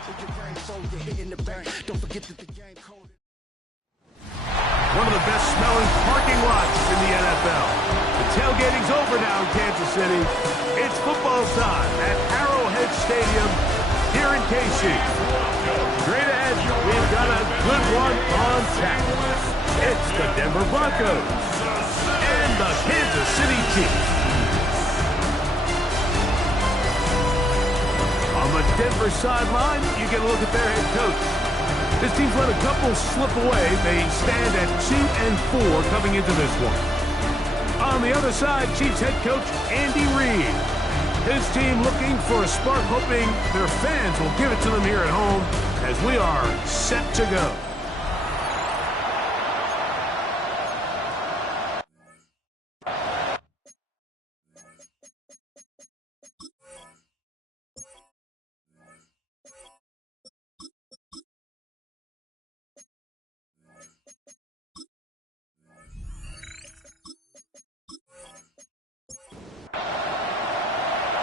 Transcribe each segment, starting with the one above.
One of the best smelling parking lots in the NFL. The tailgating's over now in Kansas City. It's football time at Arrowhead Stadium here in KC. Straight ahead, we've got a good one on tap. It's the Denver Broncos and the Kansas City Chiefs. On the Denver sideline, you get a look at their head coach. This team's let a couple slip away. They stand at 2-4 coming into this one. On the other side, Chiefs head coach Andy Reid. His team looking for a spark, hoping their fans will give it to them here at home as we are set to go.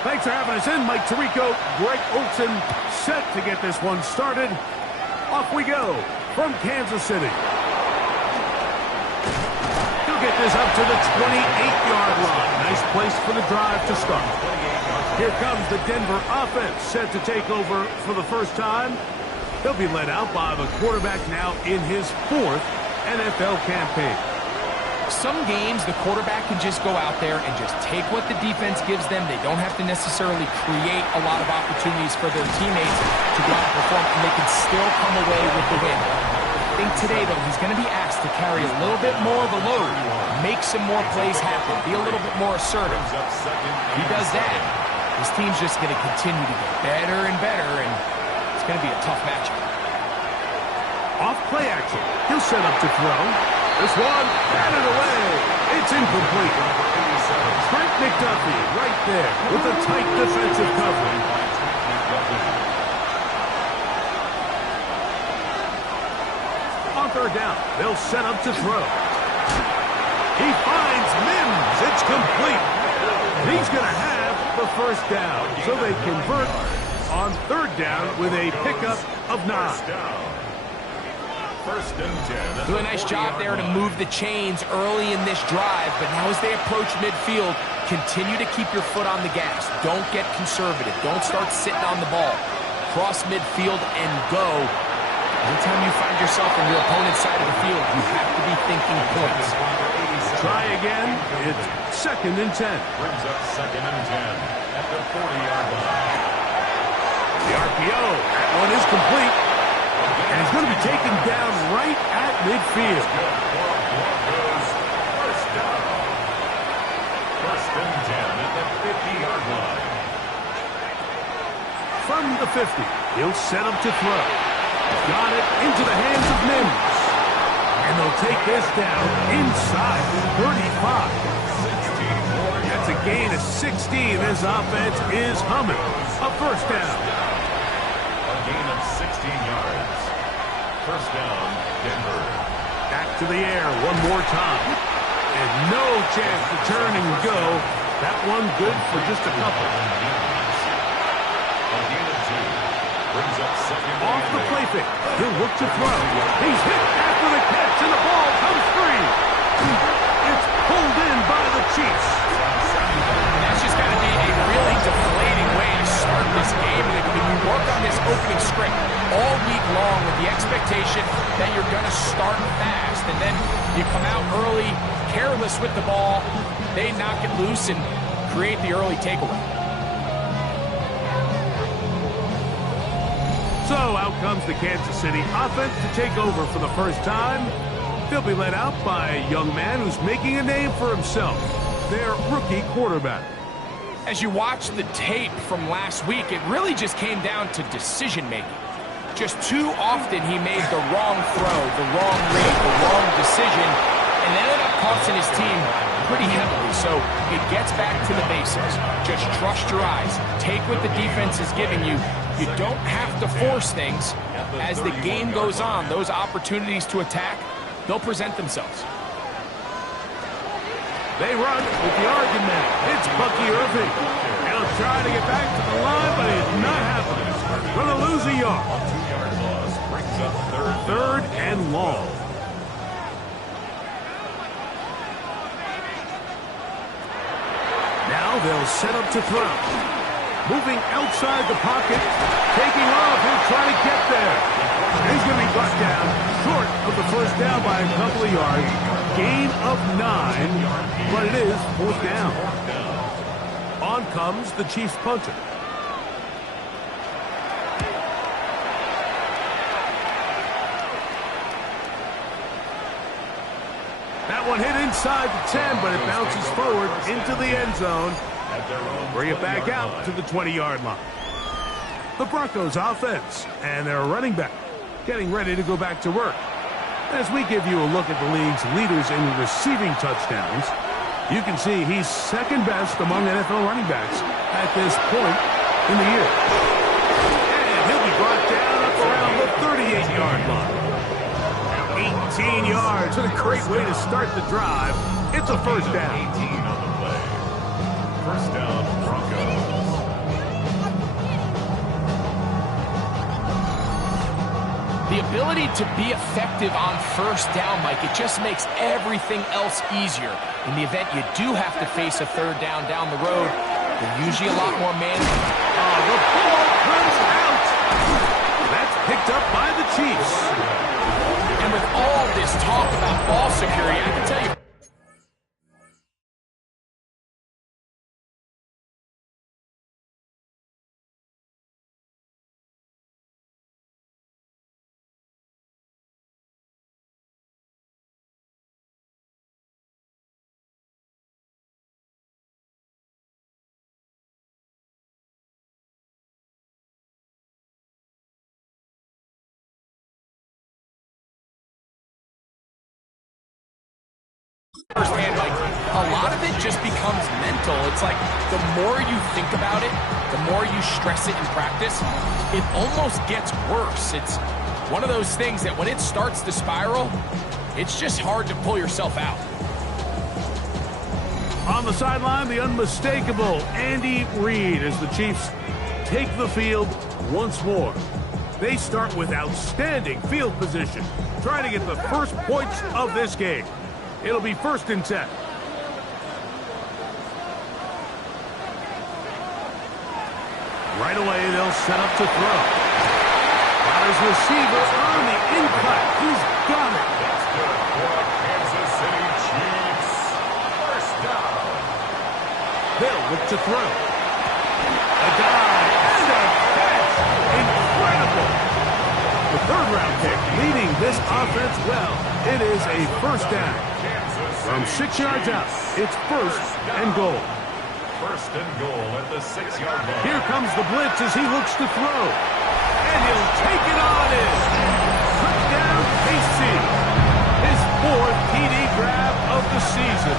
Thanks for having us in. Mike Tirico, Greg Olson, set to get this one started. Off we go from Kansas City. He'll get this up to the 28-yard line. Nice place for the drive to start. Here comes the Denver offense, set to take over for the first time. He'll be led out by the quarterback now in his 4th NFL campaign. Some games, the quarterback can just go out there and just take what the defense gives them. They don't have to necessarily create a lot of opportunities for their teammates to go out and perform, and they can still come away with the win. I think today, though, he's going to be asked to carry a little bit more of a load, make some more plays happen, be a little bit more assertive. If he does that, his team's just going to continue to get better and better, and it's going to be a tough matchup. Off play action. He'll set up to throw. This one, batted away. It's incomplete. Trent McDuffie right there with a tight defensive coverage. On third down, they'll set up to throw. He finds Mims. It's complete. He's going to have the first down. So they convert on third down with a pickup of 9. Do a nice job there to move the chains early in this drive, but now as they approach midfield, continue to keep your foot on the gas. Don't get conservative. Don't start sitting on the ball. Cross midfield and go. Anytime you find yourself on your opponent's side of the field, you have to be thinking points. Try again. It's 2nd and 10. Brings up 2nd and 10 at the 40-yard line. The RPO. That one is complete. And he's going to be taken down right at midfield. First down. 1st and 10 at the 50-yard line. From the 50, he'll set up to throw. Got it into the hands of Mims. And they'll take this down inside 35. That's a gain of 16. This offense is humming. A first down. A gain of 16 yards. First down, Denver. Back to the air one more time. And no chance to turn and go. That one good for just a couple. A gain of 2. Brings up 2nd. Off the play fake. He'll look to throw. He's hit after the catch, and the ball comes free. It's pulled in by the Chiefs. That's just got to be a really deflating way to start this game. When you work on this opening script all week long with the expectation that you're going to start fast, and then you come out early, careless with the ball, they knock it loose and create the early takeaway. So out comes the Kansas City offense to take over for the first time. They'll be led out by a young man who's making a name for himself, their rookie quarterback. As you watch the tape from last week, it really just came down to decision-making. Just too often he made the wrong throw, the wrong read, the wrong decision, and ended up costing his team pretty heavily. So it gets back to the basics. Just trust your eyes. Take what the defense is giving you. You don't have to force things. As the game goes on, those opportunities to attack, they'll present themselves. They run with the argument. It's Bucky Irving. He'll try to get back to the line, but it's not happening. Going to lose a yards. A 2-yard loss brings up Third and long. Now they'll set up to throw. Moving outside the pocket. Taking off. He'll try to get there. He's going to be brought down short of the first down by a couple of yards. Gain of 9, but it is fourth down. On comes the Chiefs punter. That one hit inside the 10, but it bounces forward into the end zone. Bring it back out to the 20-yard line. The Broncos offense and their running back getting ready to go back to work. As we give you a look at the league's leaders in receiving touchdowns, you can see he's second best among NFL running backs at this point in the year. And he'll be brought down up around the 38-yard line. 18 yards, and a great way to start the drive. It's a first down. 18 on the play. First down, Broncos. The ability to be effective on first down, Mike, it just makes everything else easier. In the event you do have to face a third down the road, they're usually a lot more man. The ball comes out. That's picked up by the Chiefs. And with all this talk about ball security, I can tell you, firsthand, like, a lot of it just becomes mental. It's like the more you think about it, the more you stress it in practice, it almost gets worse. It's one of those things that when it starts to spiral, it's just hard to pull yourself out. On the sideline, the unmistakable Andy Reid as the Chiefs take the field once more. They start with outstanding field position, trying to get the first points of this game. It'll be first and 10. Right away, they'll set up to throw. Got his receiver on the incline. He's got it. That's good for Kansas City Chiefs. First down. They'll look to throw. A dive and a catch. Incredible. The third-round pick leading this offense well. It is a first down. From 6 yards out, it's first and goal. First and goal at the 6-yard line. Here comes the blitz as he looks to throw. And he'll take it on in. Touchdown, KC. His fourth TD grab of the season.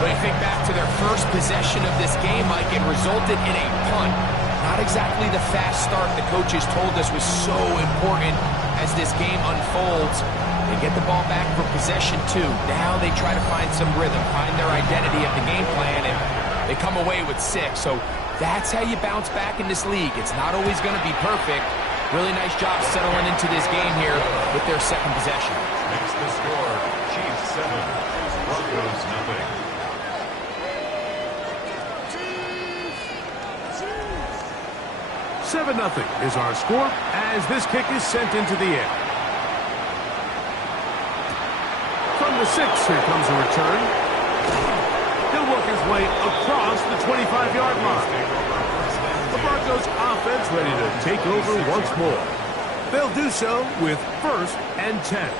When you think back to their first possession of this game, Mike, it resulted in a punt. Not exactly the fast start the coaches told us was so important as this game unfolds. They get the ball back for possession two. Now they try to find some rhythm, find their identity of the game plan, and they come away with 6. So that's how you bounce back in this league. It's not always going to be perfect. Really nice job settling into this game here with their second possession. Makes the score Chiefs 7, Broncos nothing. Seven 0 is our score as this kick is sent into the air. From the 6, here comes a return. He'll work his way across the 25-yard line. The Broncos offense ready to take over once more. They'll do so with first and 10.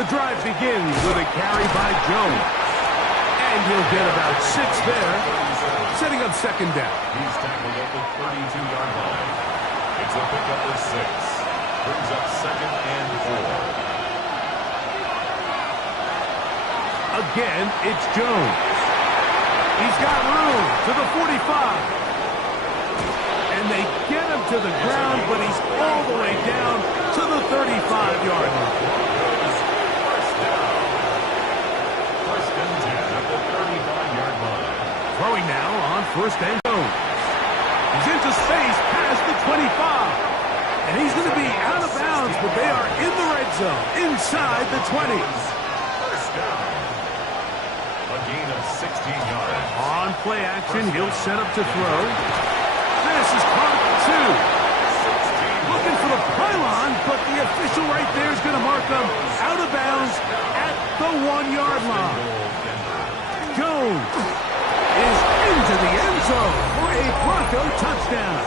The drive begins with a carry by Jones. And he'll get about 6 there, setting up second down. He's tackled at the 32-yard line. It's a pickup of 6. Brings up second and 4. Again, it's Jones. He's got room to the 45. And they get him to the ground, but he's all the way down to the 35-yard line. first and goal. He's into space past the 25. And he's going to be out of bounds, but they are in the red zone, inside the 20. First down. A gain of 16 yards. On play action, he'll set up to throw. This is caught at 2. Looking for the pylon, but the official right there is going to mark them out of bounds at the 1-yard line. Jones is into the end zone for a Bronco touchdown.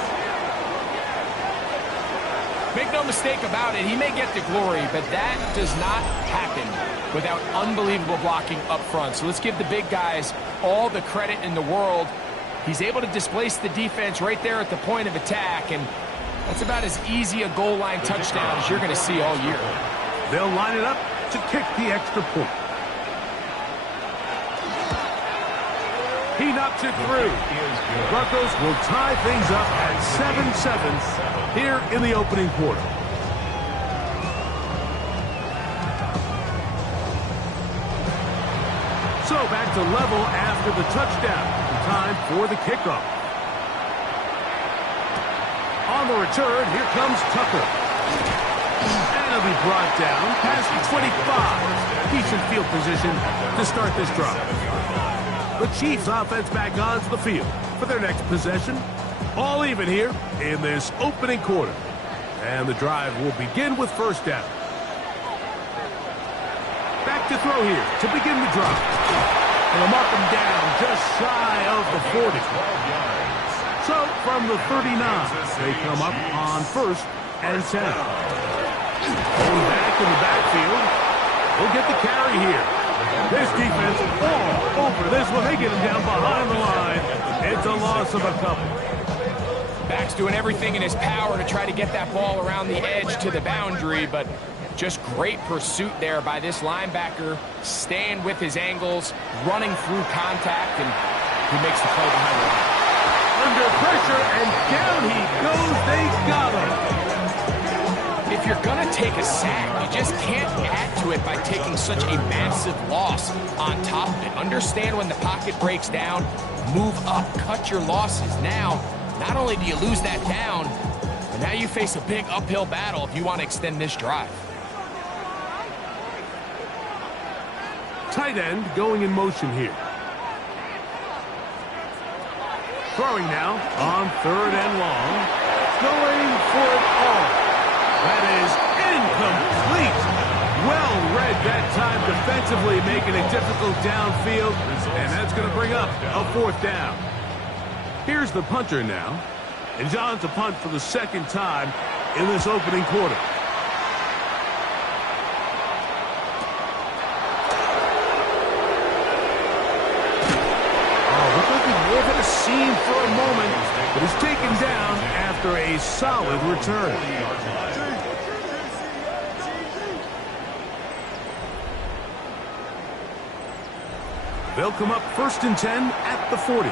Make no mistake about it, he may get the glory, but that does not happen without unbelievable blocking up front. So let's give the big guys all the credit in the world. He's able to displace the defense right there at the point of attack, and that's about as easy a goal line touchdown as you're going to see all year. They'll line it up to kick the extra point. He knocks it through. Broncos will tie things up at 7-7 here in the opening quarter. So back to level after the touchdown. Time for the kickoff. On the return, here comes Tucker. And he'll be brought down past the 25. Decent field position to start this drive. The Chiefs offense back onto the field for their next possession. All even here in this opening quarter. And the drive will begin with first down. Back to throw here to begin the drive. And they'll mark him down just shy of the 40. So from the 39, they come up on first and 10. Going back in the backfield. We'll get the carry here. This defense all over this one. They get him down behind the line. It's a loss of a couple. Back's doing everything in his power to try to get that ball around the edge to the boundary, but just great pursuit there by this linebacker, staying with his angles, running through contact, and he makes the play behind the line. Under pressure, and down he goes. They got him. If you're going to take a sack, you just can't add to it by taking such a massive loss on top of it. Understand when the pocket breaks down, move up, cut your losses. Now, not only do you lose that down, but now you face a big uphill battle if you want to extend this drive. Tight end going in motion here. Throwing now on third and long. Going for it all. That is incomplete. Well read that time defensively, making it difficult downfield. And that's going to bring up a fourth down. Here's the punter now. And John's to punt for the second time in this opening quarter. Over the scene for a moment, but is taken down after a solid return. They'll come up first and 10 at the 40.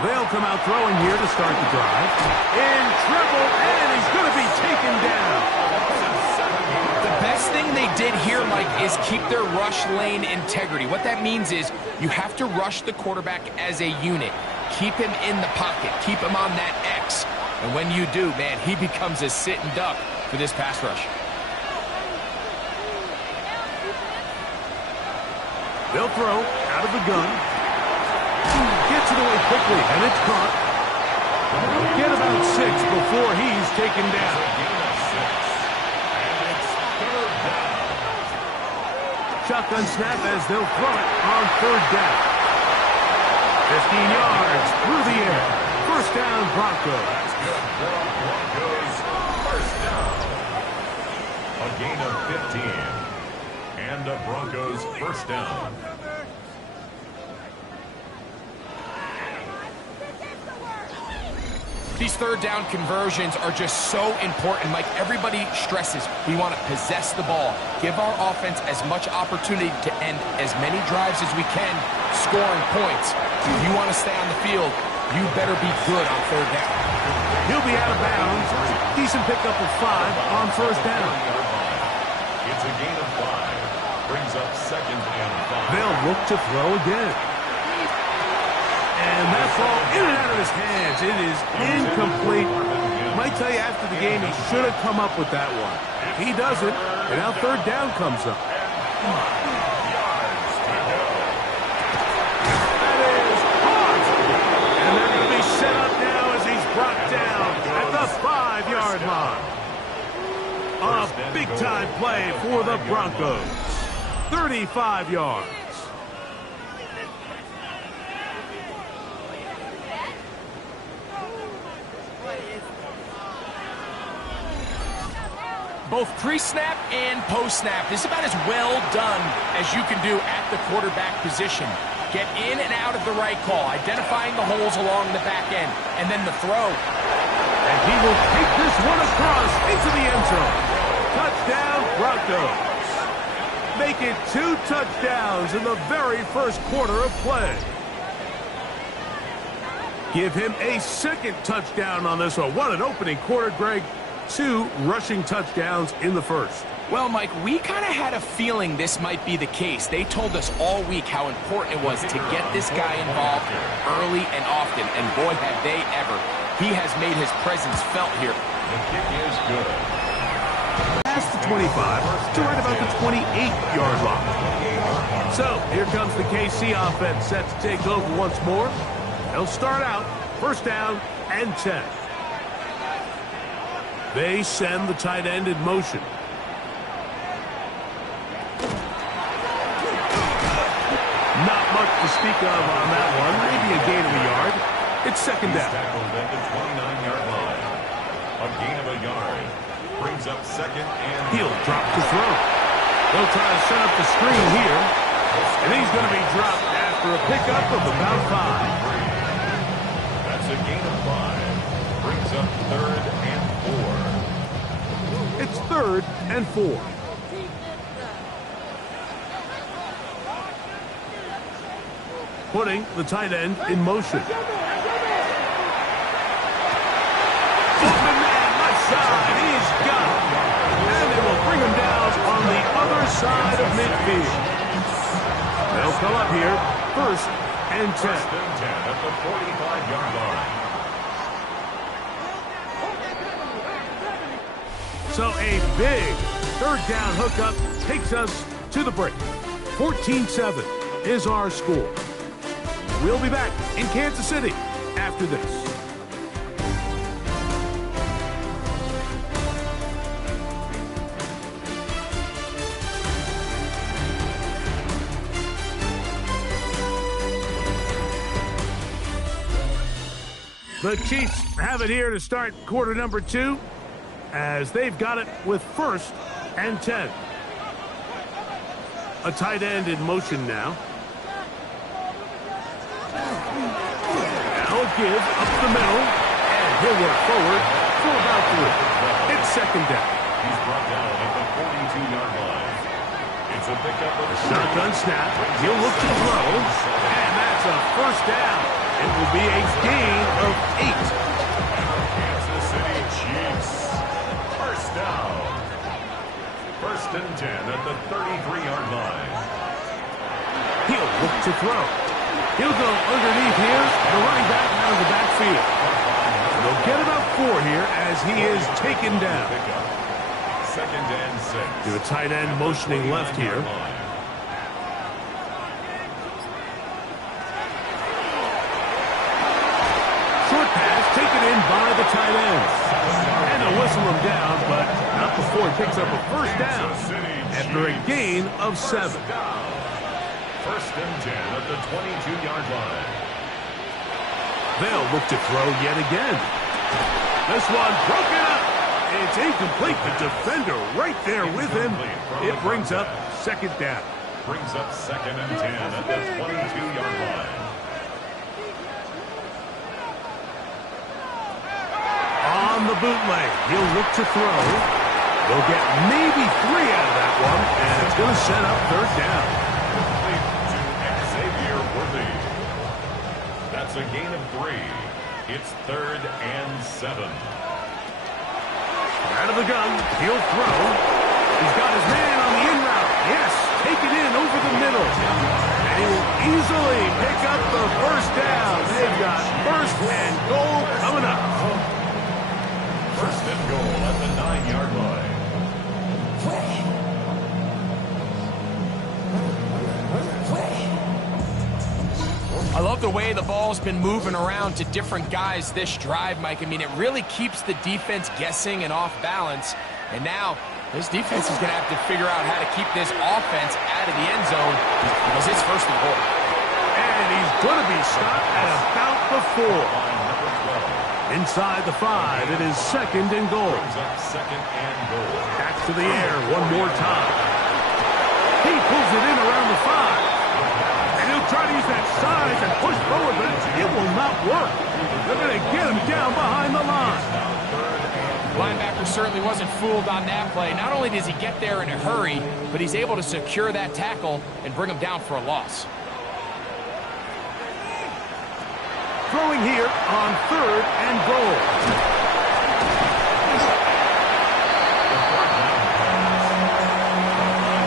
They'll come out throwing here to start the drive. In trouble, and he's going to be taken down. The best thing they did here, Mike, is keep their rush lane integrity. What that means is you have to rush the quarterback as a unit. Keep him in the pocket. Keep him on that X. And when you do, man, he becomes a sitting duck for this pass rush. They'll throw out of the gun. Gets it away quickly, and it's caught. They'll get about 6 before he's taken down. Shotgun snap as they'll throw it on third down. 15 yards through the air. First down, Broncos. Broncos, first down. A gain of 15. And a Broncos first down. These third down conversions are just so important, Mike. Everybody stresses we want to possess the ball, give our offense as much opportunity to end as many drives as we can, scoring points. If you want to stay on the field, you better be good on third down. He'll be out of bounds. Decent pickup of 5 on first down. It's a gain of 5. Brings up 2nd and 5. They'll look to throw again. And that ball in and out of his hands. It is incomplete. Might tell you after the game he should have come up with that one. He doesn't, and now 3rd down comes up. That is hard. And they're going to be set up now as he's brought down at the 5-yard line. A big-time play for the Broncos. 35 yards. Both pre-snap and post-snap. This is about as well done as you can do at the quarterback position. Get in and out of the right call, identifying the holes along the back end, and then the throw. And he will take this one across into the end zone. Touchdown, Broncos. Make it 2 touchdowns in the very first quarter of play. Give him a 2nd touchdown on this one. What an opening quarter, Greg. 2 rushing touchdowns in the first. Well, Mike, we kind of had a feeling this might be the case. They told us all week how important it was to get this guy involved early and often, and boy, have they ever. He has made his presence felt here. The kick is good. Past the 25 to right about the 28-yard line. So, here comes the KC offense set to take over once more. They'll start out 1st down and 10. They send the tight end in motion. Not much to speak of on that one. Maybe a gain of a yard. It's 2nd down. Tackled at the 29-yard line. A gain of a yard. Brings up 2nd and... He'll drop to throw. They'll try to set up the screen here. And he's going to be dropped after a pickup of about 5. That's a gain of 5. Brings up 3rd and 4. It's 3rd and 4. Putting the tight end in motion. Open man, left side. He's got it. And they will bring him down on the other side of midfield. They'll come up here. 1st and 10. 1st and 10 at the 45-yard line. So a big 3rd down hookup takes us to the break. 14-7 is our score. We'll be back in Kansas City after this. The Chiefs have it here to start quarter number 2, as they've got it with 1st and 10. A tight end in motion now. Now a give up the middle, and he'll work forward for about 3. It's 2nd down. He's brought down at the 42-yard line. It's a pickup of... Shotgun snap. He'll look to throw, and that's a 1st down. It will be a gain of 8. Kansas City Chiefs. 1st down. 1st and 10 at the 33-yard line. He'll look to throw. He'll go underneath here. The running back out of the backfield. They'll get about 4 here as he is taken down. 2nd and 6. To a tight end motioning left here. Short pass taken in by the tight end. And they'll whistle him down, but not before he picks up a 1st down after a gain of 7. 1st and 10 at the 22-yard line. They'll look to throw yet again. This one broken up. It's incomplete. The defender right there with him. It brings up 2nd down. Brings up 2nd and 10 at the 22-yard line. On the bootleg, he'll look to throw. They'll get maybe 3 out of that one, and it's going to set up 3rd down. That's a gain of 3. It's 3rd and 7. Out of the gun, he'll throw. He's got his man on the in route. Yes, taken And he will easily pick up the first down. They've got first and goal coming up. First and goal at the 9-yard line. I love the way the ball's been moving around to different guys this drive, Mike. I mean, it really keeps the defense guessing and off balance. And now, this defense is going to have to figure out how to keep this offense out of the end zone because it's first and goal. And he's going to be stopped at about the 4. Inside the 5, it is second and goal. Second and goal. Back to the air one more time. He pulls it in around the 5. And he'll try to use that size and push forward, but it will not work. They're going to get him down behind the line. Linebacker certainly wasn't fooled on that play. Not only does he get there in a hurry, but he's able to secure that tackle and bring him down for a loss. Throwing here on third and goal.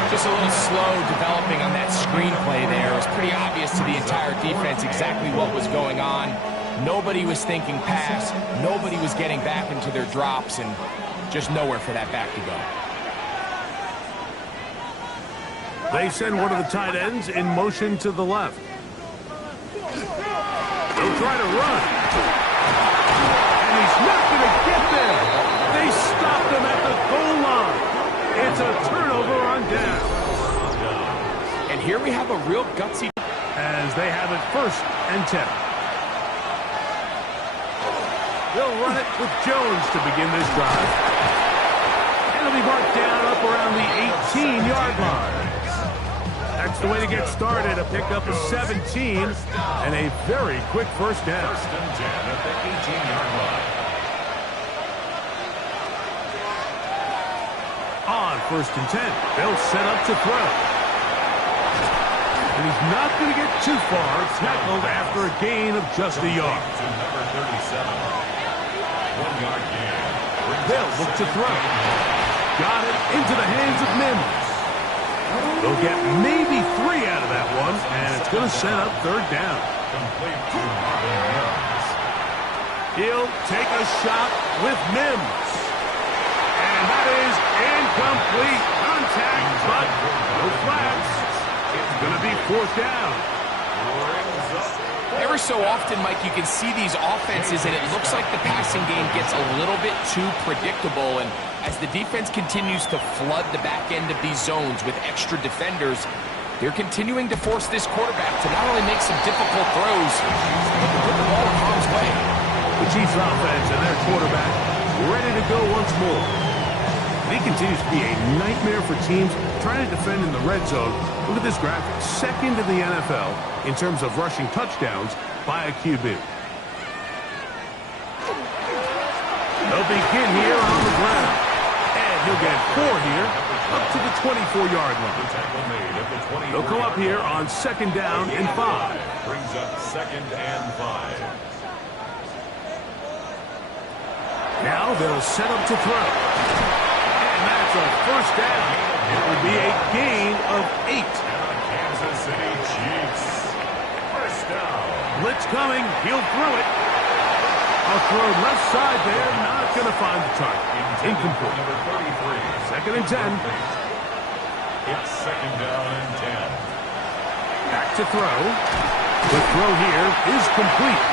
Just a little slow developing on that screenplay there. It was pretty obvious to the entire defense exactly what was going on. Nobody was thinking pass. Nobody was getting back into their drops, and just nowhere for that back to go. They send one of the tight ends in motion to the left. They'll try to run. And he's not going to get there. They stopped him at the goal line. It's a turnover on down. And here we have a real gutsy. As they have it first and 10. They'll run it with Jones to begin this drive. And it'll be marked down up around the 18-yard line. That's the way to get started. A pickup of 17 and a very quick first down. First and 10 at the 18-yard line. On first and 10, they'll set up to throw. And he's not going to get too far. Tackled after a gain of just a yard. To number 37. 1-yard gain. They'll look to throw. Got it into the hands of Mims. They'll get maybe 3 out of that one, and it's going to set up third down. Complete to Marvin Mims. He'll take a shot with Mims. And that is incomplete contact, but no flags. It's going to be fourth down. Every so often, Mike, you can see these offenses, and it looks like the passing game gets a little bit too predictable. And as the defense continues to flood the back end of these zones with extra defenders, they're continuing to force this quarterback to not only make some difficult throws, but to put the ball in harm's way. The Chiefs offense and their quarterback ready to go once more. He continues to be a nightmare for teams trying to defend in the red zone. Look at this graphic. Second in the NFL in terms of rushing touchdowns by a QB. They'll begin here on the ground. And he'll get 4 here up to the 24-yard line. They'll come up here on second down and 5. Brings up second and 5. Now they'll set up to throw. That's a first down. It will be a gain of 8. Kansas City Chiefs. First down. Blitz coming. He'll throw it. A throw left side there. Not going to find the target. Incomplete. Number 33. Second and 10. It's second down and 10. Back to throw. The throw here is complete.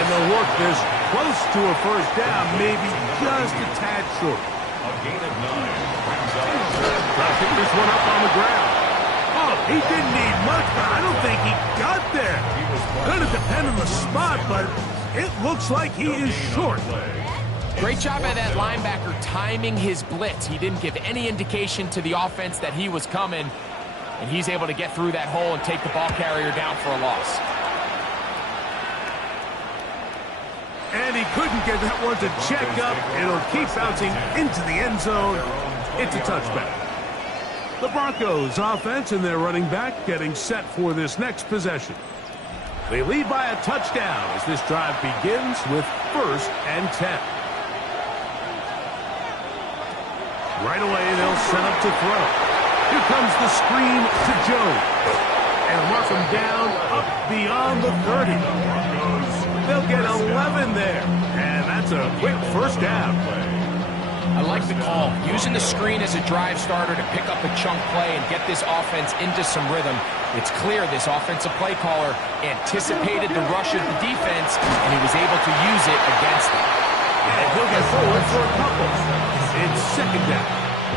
And they'll work this close to a first down. Maybe just a tad short. A gain of 9 brings up Try to pick this one up on the ground. Oh, he didn't need much, but I don't think he got there. Going to depend on the spot, but it looks like he is short. Great job by that linebacker timing his blitz. He didn't give any indication to the offense that he was coming, and he's able to get through that hole and take the ball carrier down for a loss. And he couldn't get that one to check up. It'll keep bouncing into the end zone. It's a touchback. The Broncos offense and their running back getting set for this next possession. They lead by a touchdown as this drive begins with first and 10. Right away, they'll set up to throw. Here comes the screen to Jones. And mark him down up beyond the 30. They'll get 11 there. And that's a quick first down. I like the call. Using the screen as a drive starter to pick up a chunk play and get this offense into some rhythm. It's clear this offensive play caller anticipated the rush of the defense, and he was able to use it against it. And he'll get forward for a couple. It's second down.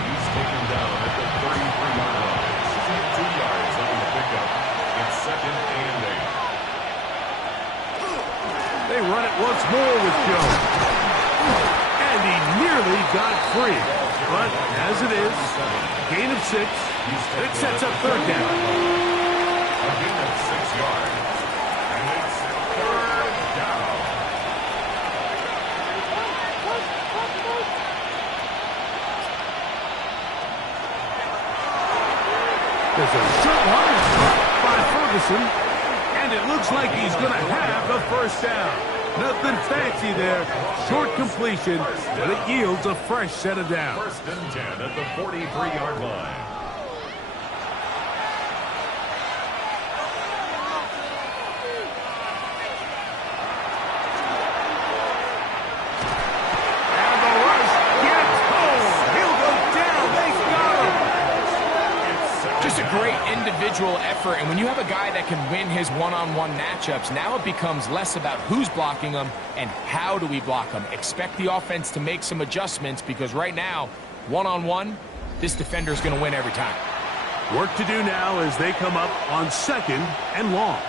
He's taken down at the 33-yard line. 2 yards on the pickup. It's second and 8. They run it once more with Jones. And he nearly got free. But as it is, gain of 6, and it sets up third down. A gain of 6 yards. And it's third down. There's a short line by Ferguson, and it looks like he's going to have the first down. Nothing fancy there. Short completion, but it yields a fresh set of downs. First and 10 at the 43-yard line. And the rush gets home. He'll go down. They got him. Just a great individual effort, and when you have a guy that can win his one-on-one matchups, now it becomes less about who's blocking him and how do we block him. Expect the offense to make some adjustments because right now, one-on-one, this defender is going to win every time. Work to do now as they come up on second and long.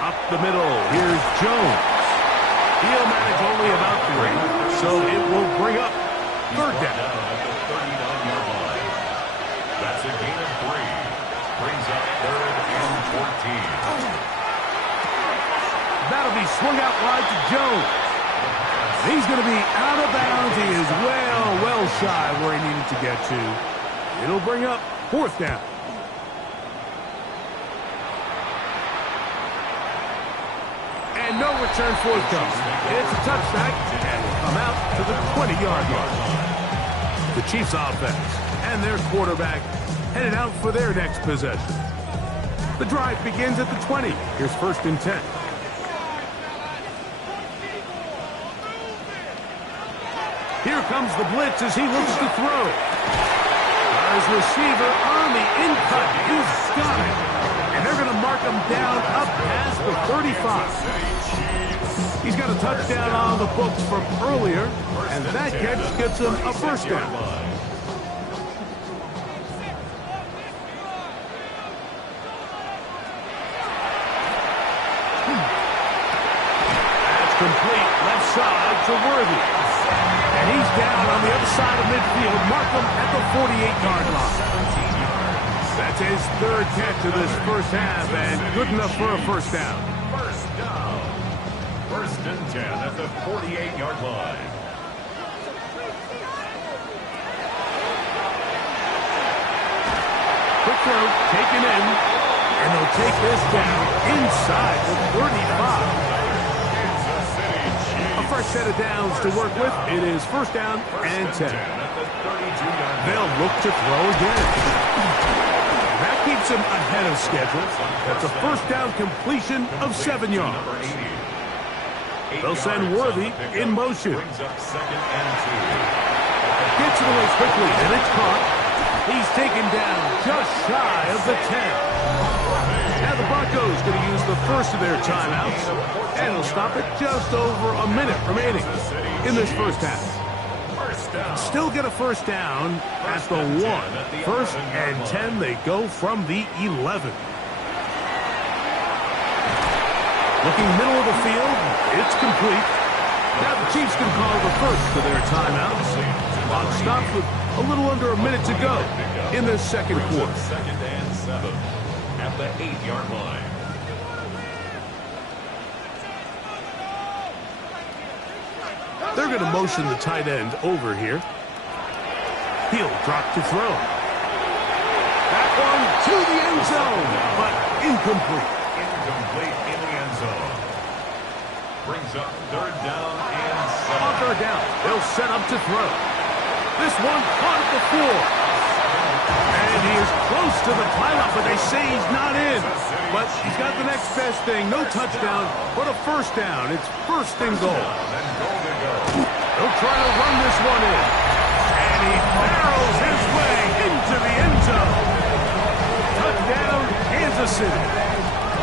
Up the middle, here's Jones. He'll manage only about 3, so it will bring up third down. At the 39-yard line. That's a gain of 3. Brings up third and 14. That'll be swung out wide to Jones. He's going to be out of bounds. He is well shy where he needed to get to. It'll bring up fourth down. And no return forthcoming. It's a touchback, and will come out to the 20-yard line. The Chiefs offense and their quarterback headed out for their next possession. The drive begins at the 20. Here's first and 10. Here comes the blitz as he looks to throw. His receiver on the in-cut. He's got it. And they're going to mark him down up past the 35. He's got a touchdown on the books from earlier, and that catch gets him a first down. That's complete left side to Worthy. And he's down on the other side of midfield. Mark him at the 48-yard line. That's his third catch of this first half, and good enough for a first down. First down. First and 10 at the 48-yard line. Quick throw, taken in, and they'll take this down inside the 35. A fresh set of downs to work with. It is first down and 10. They'll look to throw again. That keeps him ahead of schedule. That's a first down completion of 7 yards. They'll send Worthy in motion. Gets it away quickly, and it's caught. He's taken down just shy of the 10. Now the Broncos going to use the first of their timeouts, and they'll stop it just over a minute remaining in this first half. Still get a first down at the 1. First and 10, they go from the 11. Looking middle of the field, it's complete. Now the Chiefs can call the first of their timeouts. Clock stops with a little under a minute to go in the second quarter. Second and 7 at the 8-yard line. They're going to motion the tight end over here. He'll drop to throw. That one to the end zone, but incomplete. Incomplete in the end zone. Brings up third down and On third down, they'll set up to throw. This one caught at the floor. And he is close to the pylon, but they say he's not in. But he's got the next best thing. No touchdown, but a first down. It's first and goal. He'll try to run this one in. And he barrels his way into the end zone. Touchdown, Kansas City.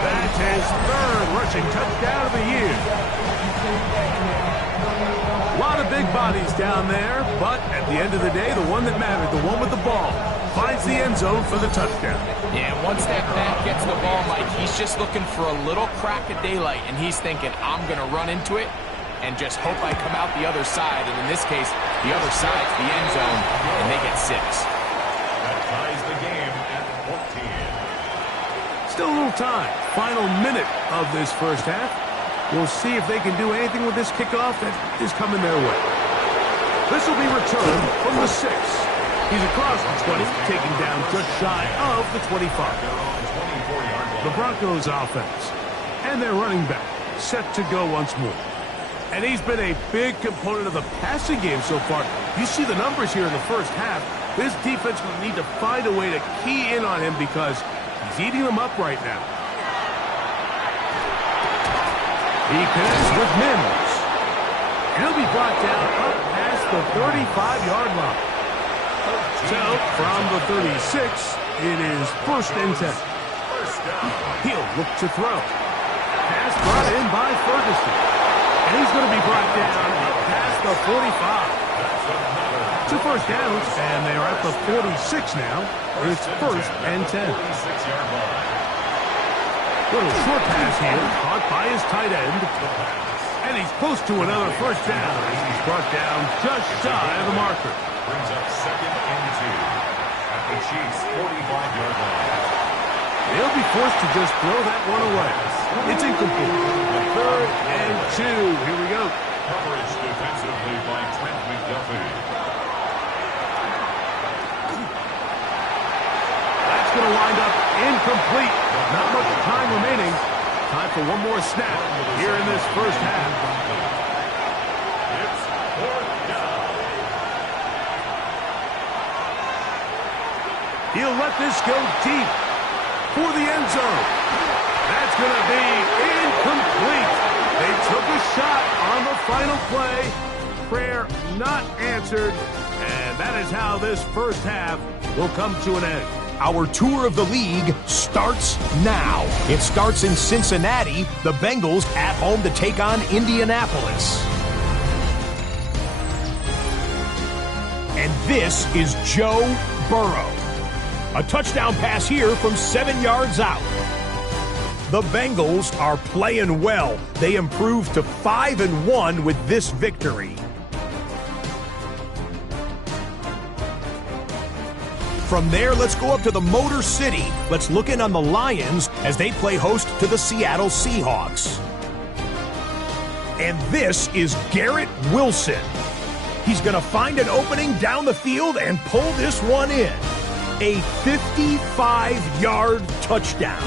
That's his third rushing touchdown of the year. A lot of big bodies down there, but at the end of the day, the one that mattered, the one with the ball, finds the end zone for the touchdown. Yeah, once that back gets the ball, Mike, he's just looking for a little crack of daylight, and he's thinking, I'm going to run into it and just hope I come out the other side. And in this case, the other side's the end zone, and they get 6. That ties the game at 14. Still a little time. Final minute of this first half. We'll see if they can do anything with this kickoff that is coming their way. This will be returned from the 6. He's across the 20, taking down just shy of the 25. The Broncos offense and their running back set to go once more. And he's been a big component of the passing game so far. You see the numbers here in the first half. This defense will need to find a way to key in on him because he's eating them up right now. He connects with Mims. He'll be brought down up past the 35-yard line. So, from the 36, it is first and 10. He'll look to throw. Pass brought in by Ferguson. And he's going to be brought down up past the 45. 2 first downs, and they are at the 46 now. It's first and 10. Little short pass here, caught by his tight end. And he's close to another first down. He's brought down just shy of the marker. Brings up second and 2 at the Chiefs' 45-yard line. He'll be forced to just throw that one away. It's incomplete. Third and 2. Here we go. Coverage defensively by Trent McDuffie. That's going to wind up incomplete. Not much time remaining. Time for one more snap here in this first half. It's fourth down. He'll let this go deep for the end zone. That's going to be incomplete. They took a shot on the final play. Prayer not answered. And that is how this first half will come to an end. Our tour of the league starts now. It starts in Cincinnati. The Bengals at home to take on Indianapolis. And this is Joe Burrow. A touchdown pass here from 7 yards out. The Bengals are playing well. They improved to 5-1 with this victory. From there, let's go up to the Motor City. Let's look in on the Lions as they play host to the Seattle Seahawks. And this is Garrett Wilson. He's going to find an opening down the field and pull this one in. A 55-yard touchdown.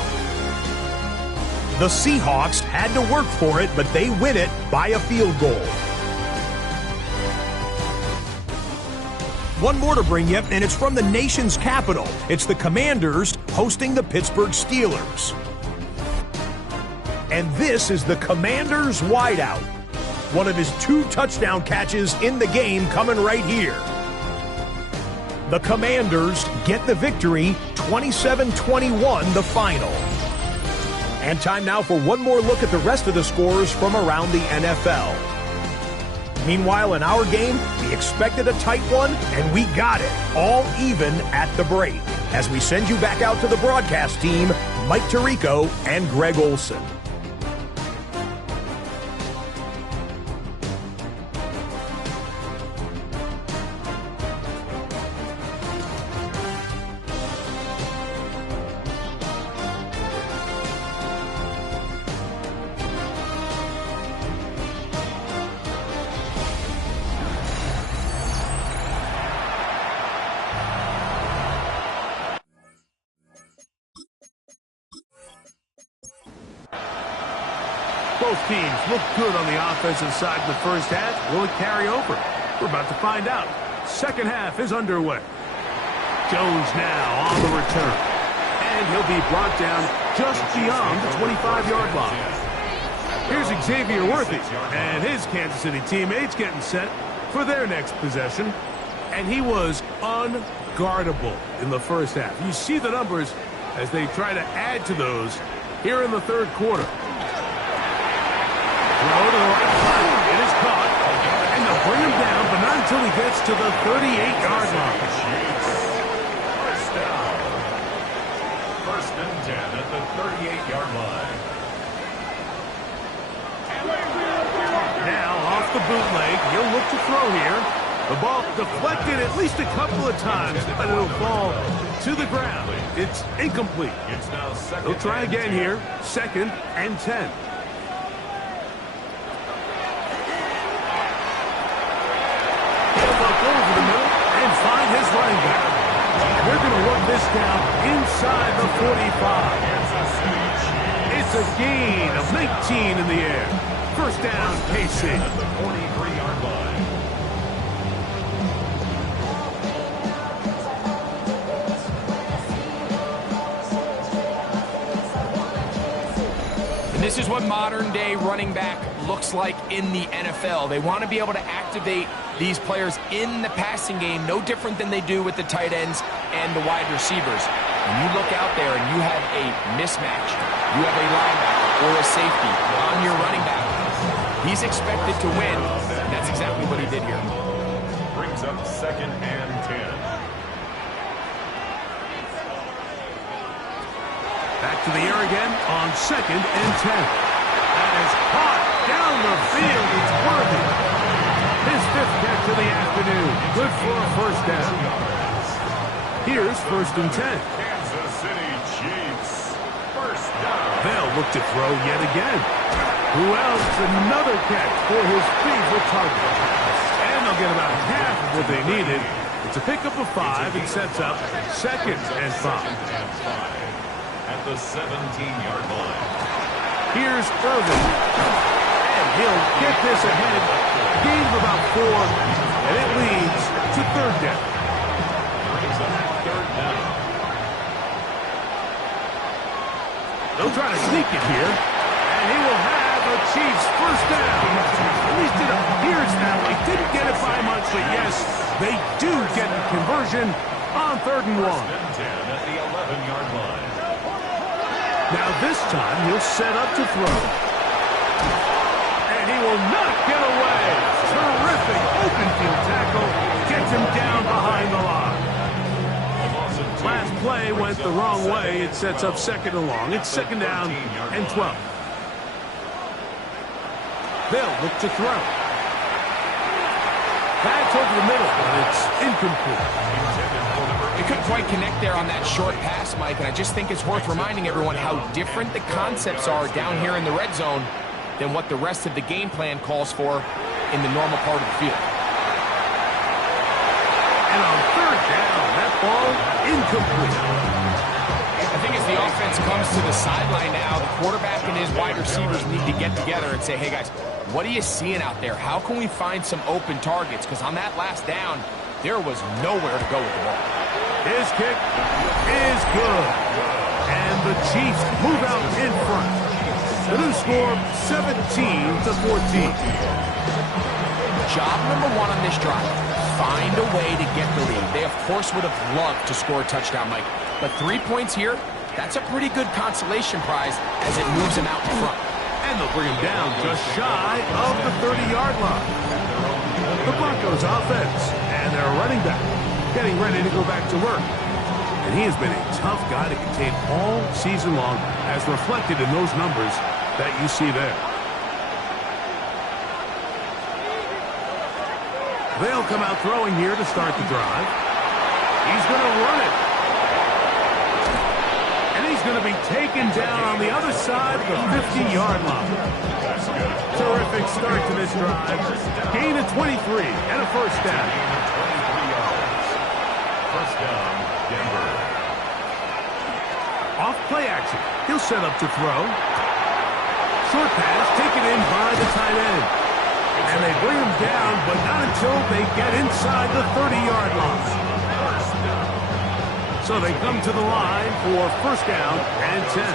The Seahawks had to work for it, but they win it by a field goal. One more to bring you, and it's from the nation's capital. It's the Commanders hosting the Pittsburgh Steelers. And this is the Commanders wideout. One of his 2 touchdown catches in the game coming right here. The Commanders get the victory, 27-21 the final. And time now for one more look at the rest of the scores from around the NFL. Meanwhile, in our game, we expected a tight one, and we got it, all even at the break. As we send you back out to the broadcast team, Mike Tirico and Greg Olson. Both teams look good on the offensive side in the first half. Will it carry over? We're about to find out. Second half is underway. Jones now on the return. And he'll be brought down just beyond the 25-yard line. Here's Xavier Worthy and his Kansas City teammates getting set for their next possession. And he was unguardable in the first half. You see the numbers as they try to add to those here in the third quarter. Throw to the right side. It is caught. And they'll bring him down, but not until he gets to the 38-yard line. First down. First and 10 at the 38-yard line. Now off the bootleg, he'll look to throw here. The ball deflected at least a couple of times, but it'll fall to the ground. It's incomplete. It's now second. He'll try again here. Second and 10. He'll look over the middle and find his running back. They're going to work this down inside the 45. It's a gain of 19 in the air. First down, KC. At the 43-yard line. And this is what modern-day running back looks like in the NFL. They want to be able to activate these players in the passing game, no different than they do with the tight ends and the wide receivers. When you look out there and you have a mismatch, you have a linebacker or a safety on your running back, he's expected to win. That's exactly what he did here. Brings up second and 10. Back to the air again on second and 10. That is caught down the field. It's Worthy. His fifth catch of the afternoon. Good for a first down. Here's first and 10. Kansas City Chiefs. First down. They'll look to throw yet again. Who else? Another catch for his favorite target. And they'll get about half of what they needed. It's a pickup of 5 and sets up second and 5. At the 17-yard line. Here's Irvin. And he'll get this ahead. Gain of about 4. And it leads to third down. Brings up third down. They'll try to sneak it here. And he will have the Chiefs first down. At least it appears that way. Didn't get it by much, but yes, they do get the conversion on third and 1. First and 10 at the 11-yard line. Now this time he'll set up to throw. And he will not get away. Terrific open field tackle. Gets him down behind the line. Last play went the wrong way. It sets up second and long. It's second down and 12. They'll look to throw. That's over the middle, but it's incomplete. They couldn't quite connect there on that short pass, Mike, and I just think it's worth reminding everyone how different the concepts are down here in the red zone than what the rest of the game plan calls for in the normal part of the field. And on third down, that ball incomplete. I think as the offense comes to the sideline now, the quarterback and his wide receivers need to get together and say, hey, guys, what are you seeing out there? How can we find some open targets? Because on that last down, there was nowhere to go with the ball. His kick is good. And the Chiefs move out in front. The new score, 17-14. Job number 1 on this drive, find a way to get the lead. They, of course, would have loved to score a touchdown, Mike. But 3 points here, that's a pretty good consolation prize as it moves them out in front. And they'll bring him down just shy of the 30-yard line. The Broncos offense and their running back getting ready to go back to work. And he has been a tough guy to contain all season long, as reflected in those numbers that you see there. They'll come out throwing here to start the drive. He's going to run it. And he's going to be taken down on the other side of the 50-yard line. Terrific start to this drive. Gain of 23 and a first down. First down, Denver. Off play action. He'll set up to throw. Short pass taken in by the tight end. And they bring him down, but not until they get inside the 30-yard line. So they come to the line for first down and 10.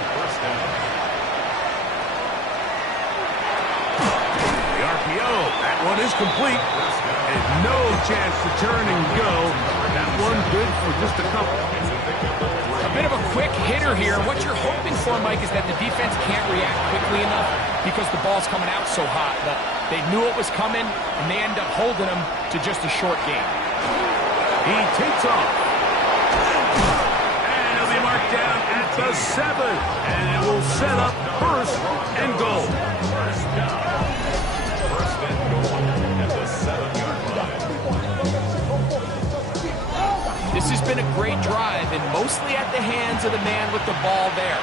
The RPO, that one is complete. And no chance to turn and go. That one good for just a couple. A bit of a quick hitter here. What you're hoping for, Mike, is that the defense can't react quickly enough because the ball's coming out so hot. But they knew it was coming, and they end up holding them to just a short game. He takes off. And he'll be marked down at the 7. And it will set up first and goal. First and goal at the 7-yard line. This has been a great drive, and mostly at the hands of the man with the ball there.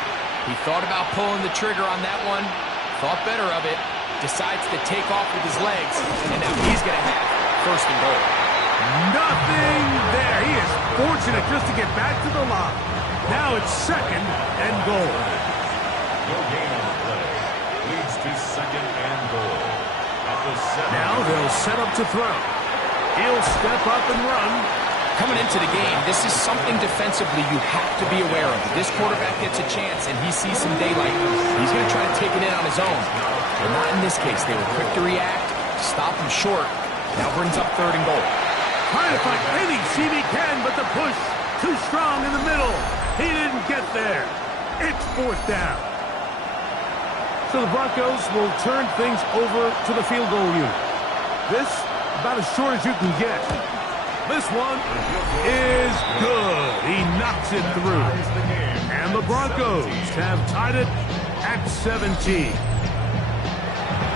He thought about pulling the trigger on that one, thought better of it, decides to take off with his legs, and now he's going to have first and goal. Nothing there. He is fortunate just to get back to the line. Now it's second and goal. No gain on the play. Leads to second and goal. At the 7. Now they'll set up to throw. He'll step up and run. Coming into the game, this is something defensively you have to be aware of. This quarterback gets a chance and he sees some daylight. He's going to try to take it in on his own. But not in this case. They were quick to react, stop him short. Now brings up third and goal. Trying to find any seam he can, but the push too strong in the middle. He didn't get there. It's fourth down. So the Broncos will turn things over to the field goal unit. This, about as short as you can get. This one is good. He knocks it through. And the Broncos have tied it at 17.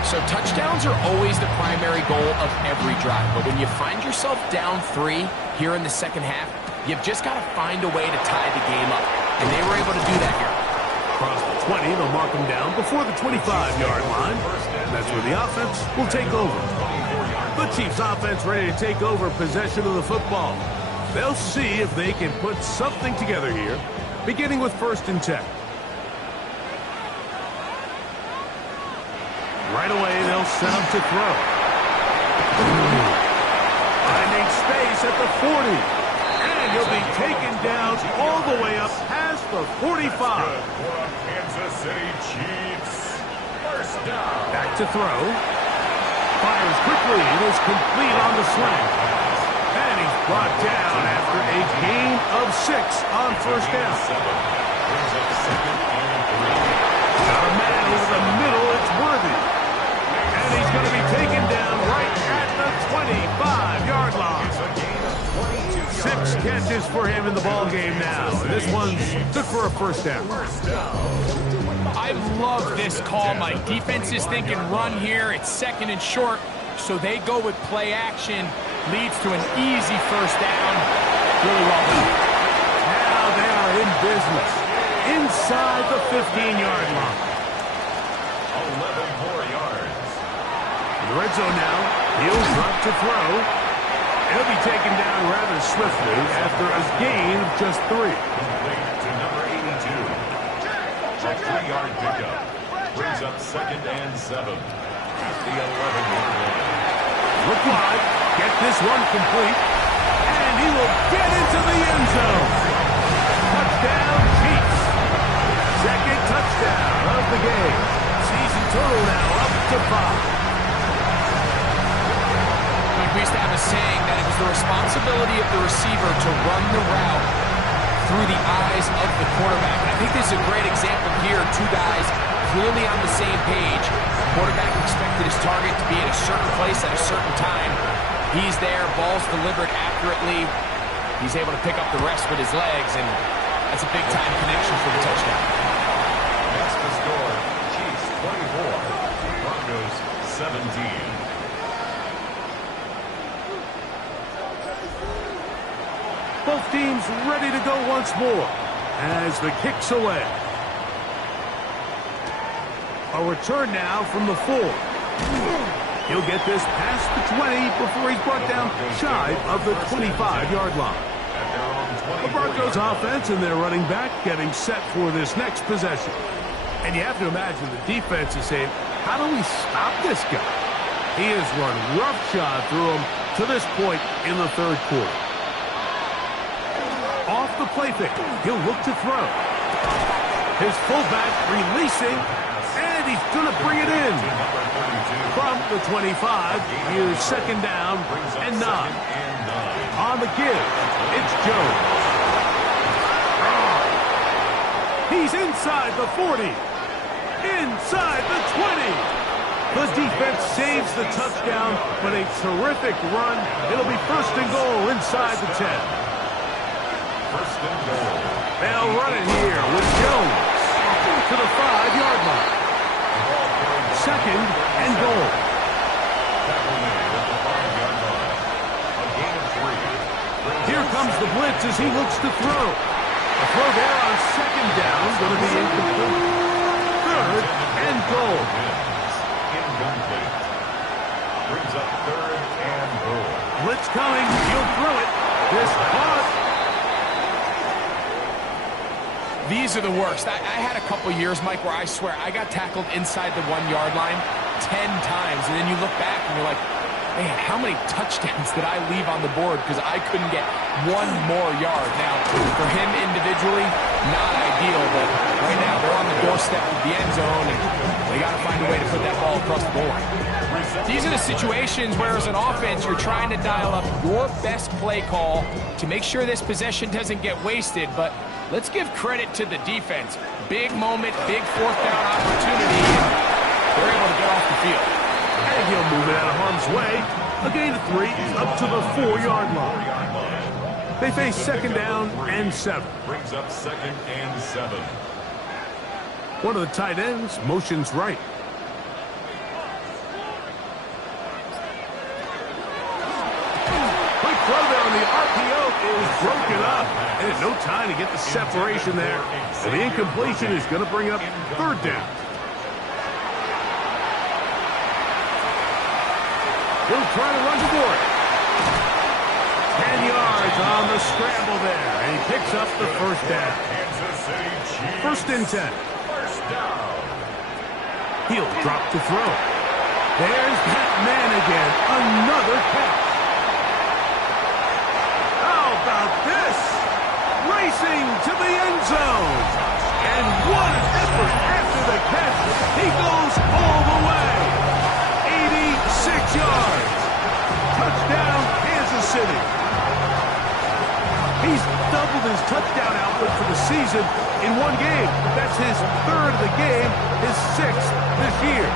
So touchdowns are always the primary goal of every drive. But when you find yourself down 3 here in the second half, you've just got to find a way to tie the game up. And they were able to do that here. Across the 20, they'll mark him down before the 25-yard line. And that's where the offense will take over. The Chiefs offense ready to take over possession of the football. They'll see if they can put something together here, beginning with first and 10. Right away, they'll set up to throw. Finding space at the 40. And he'll be taken down all the way up past the 45. Kansas City Chiefs. First down. Back to throw. Fires quickly. It is complete on the slant. And he's brought down after a gain of 6 on first down. Brings up second and 3. Got a man over the middle. It's Worthy. And he's going to be taken down right at the 25-yard line. 6 catches for him in the ball game now. And this one's good for a first down. I love this call, Mike. Defense is thinking run here. It's second and short, so they go with play action. Leads to an easy first down. Really well done. Now they are in business inside the 15-yard line. 11 more yards. In the red zone now. He'll drop to throw. He'll be taken down rather swiftly after a gain of just 3. Complete to number 82. A 3-yard pickup. Brings up second and 7. At the 11-yard line. Look wide. Get this one complete. And he will get into the end zone. Touchdown, Chiefs. Second touchdown of the game. Season total now up to 5. We used to have a saying that it was the responsibility of the receiver to run the route through the eyes of the quarterback. And I think this is a great example here. 2 guys clearly on the same page. The quarterback expected his target to be at a certain place at a certain time. He's there, ball's delivered accurately. He's able to pick up the rest with his legs, and that's a big-time connection for the touchdown. That's the score. Chiefs 24. Broncos 17. Both teams ready to go once more as the kick's away. A return now from the 4. He'll get this past the 20 before he's brought down shy of the 25-yard line. The Broncos offense and their running back getting set for this next possession. And you have to imagine the defense is saying, how do we stop this guy? He has run roughshod through him to this point in the third quarter. Off the play fake, he'll look to throw. His fullback releasing, and he's going to bring it in. From the 25, here's second down and 9. On the give, it's Jones. He's inside the 40. Inside the 20. The defense saves the touchdown, but a terrific run. It'll be first and goal inside the 10. First and goal. They'll run it here with Jones to the 5-yard line. Second and goal. Here comes the blitz as he looks to throw. A throw there on second down, going to be incomplete. Third and goal. Incomplete. Brings up third and goal. Blitz coming. He'll throw it. This caught. These are the worst. I had a couple years, Mike, where I swear I got tackled inside the 1-yard line 10 times, and then you look back and you're like, man, how many touchdowns did I leave on the board because I couldn't get one more yard? Now, for him individually, not ideal, but right now they're on the doorstep of the end zone, and they got to find a way to put that ball across the goal line. These are the situations where, as an offense, you're trying to dial up your best play call to make sure this possession doesn't get wasted, but let's give credit to the defense. Big moment, big fourth down opportunity, and they're able to get off the field. And he'll move it out of harm's way. A gain of 3 up to the 4-yard line. They face second down and 7. Brings up second and 7. One of the tight ends motions right. Quick throw there on the RPO is broken up. And no time to get the separation there. And the incompletion is going to bring up third down. He'll try to run for it. 10 yards on the scramble there. And he picks up the first down. First and 10. He'll drop to throw. There's that man again. Another catch. How about this? Racing to the end zone. And what an effort after the catch. He goes all the way. 86 yards. Touchdown, Kansas City. He's doubled his touchdown output for the season in one game. That's his third of the game, his 6th this year.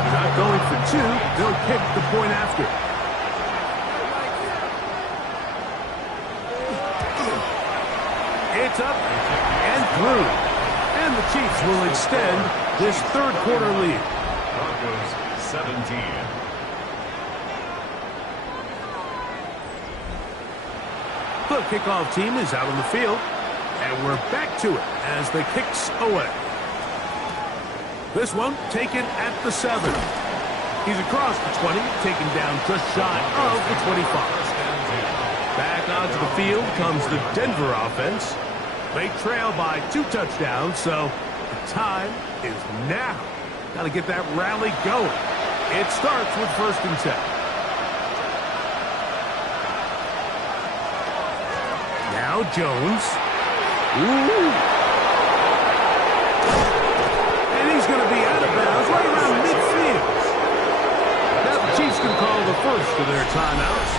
They're not going for 2. They'll kick the point after. It's up and through. And the Chiefs will extend this third quarter lead. Broncos 17. The kickoff team is out on the field, and we're back to it as the kick's away. This one taken at the 7. He's across the 20, taken down just shy of the 25. Back onto the field comes the Denver offense. They trail by 2 touchdowns, so the time is now. Got to get that rally going. It starts with first and 10. Now Jones. Ooh. And he's going to be out of bounds right around midfield. Now the Chiefs can call the first of their timeouts.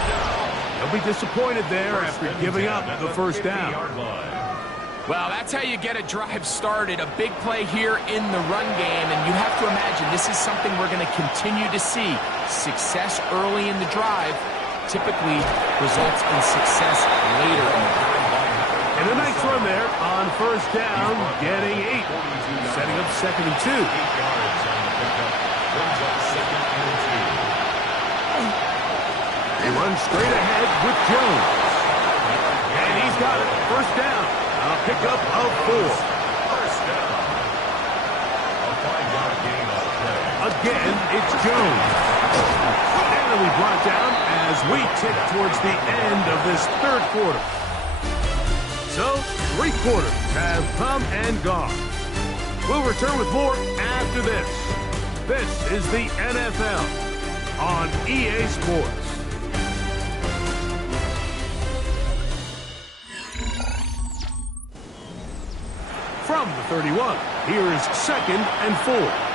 They'll be disappointed there after giving up the first down. Well, that's how you get a drive started. A big play here in the run game, and you have to imagine this is something we're going to continue to see. Success early in the drive typically results in success later in the drive. And a nice run there on first down, getting 8. Setting up second and 2. They run straight ahead with Jones. And he's got it. First down. A pickup of 4. First down. A 5-yard gain on the play. Again, it's Jones. And he'll be brought down as we tick towards the end of this third quarter. So, 3 quarters have come and gone. We'll return with more after this. This is the NFL on EA Sports. From the 31, here is 2nd and 4.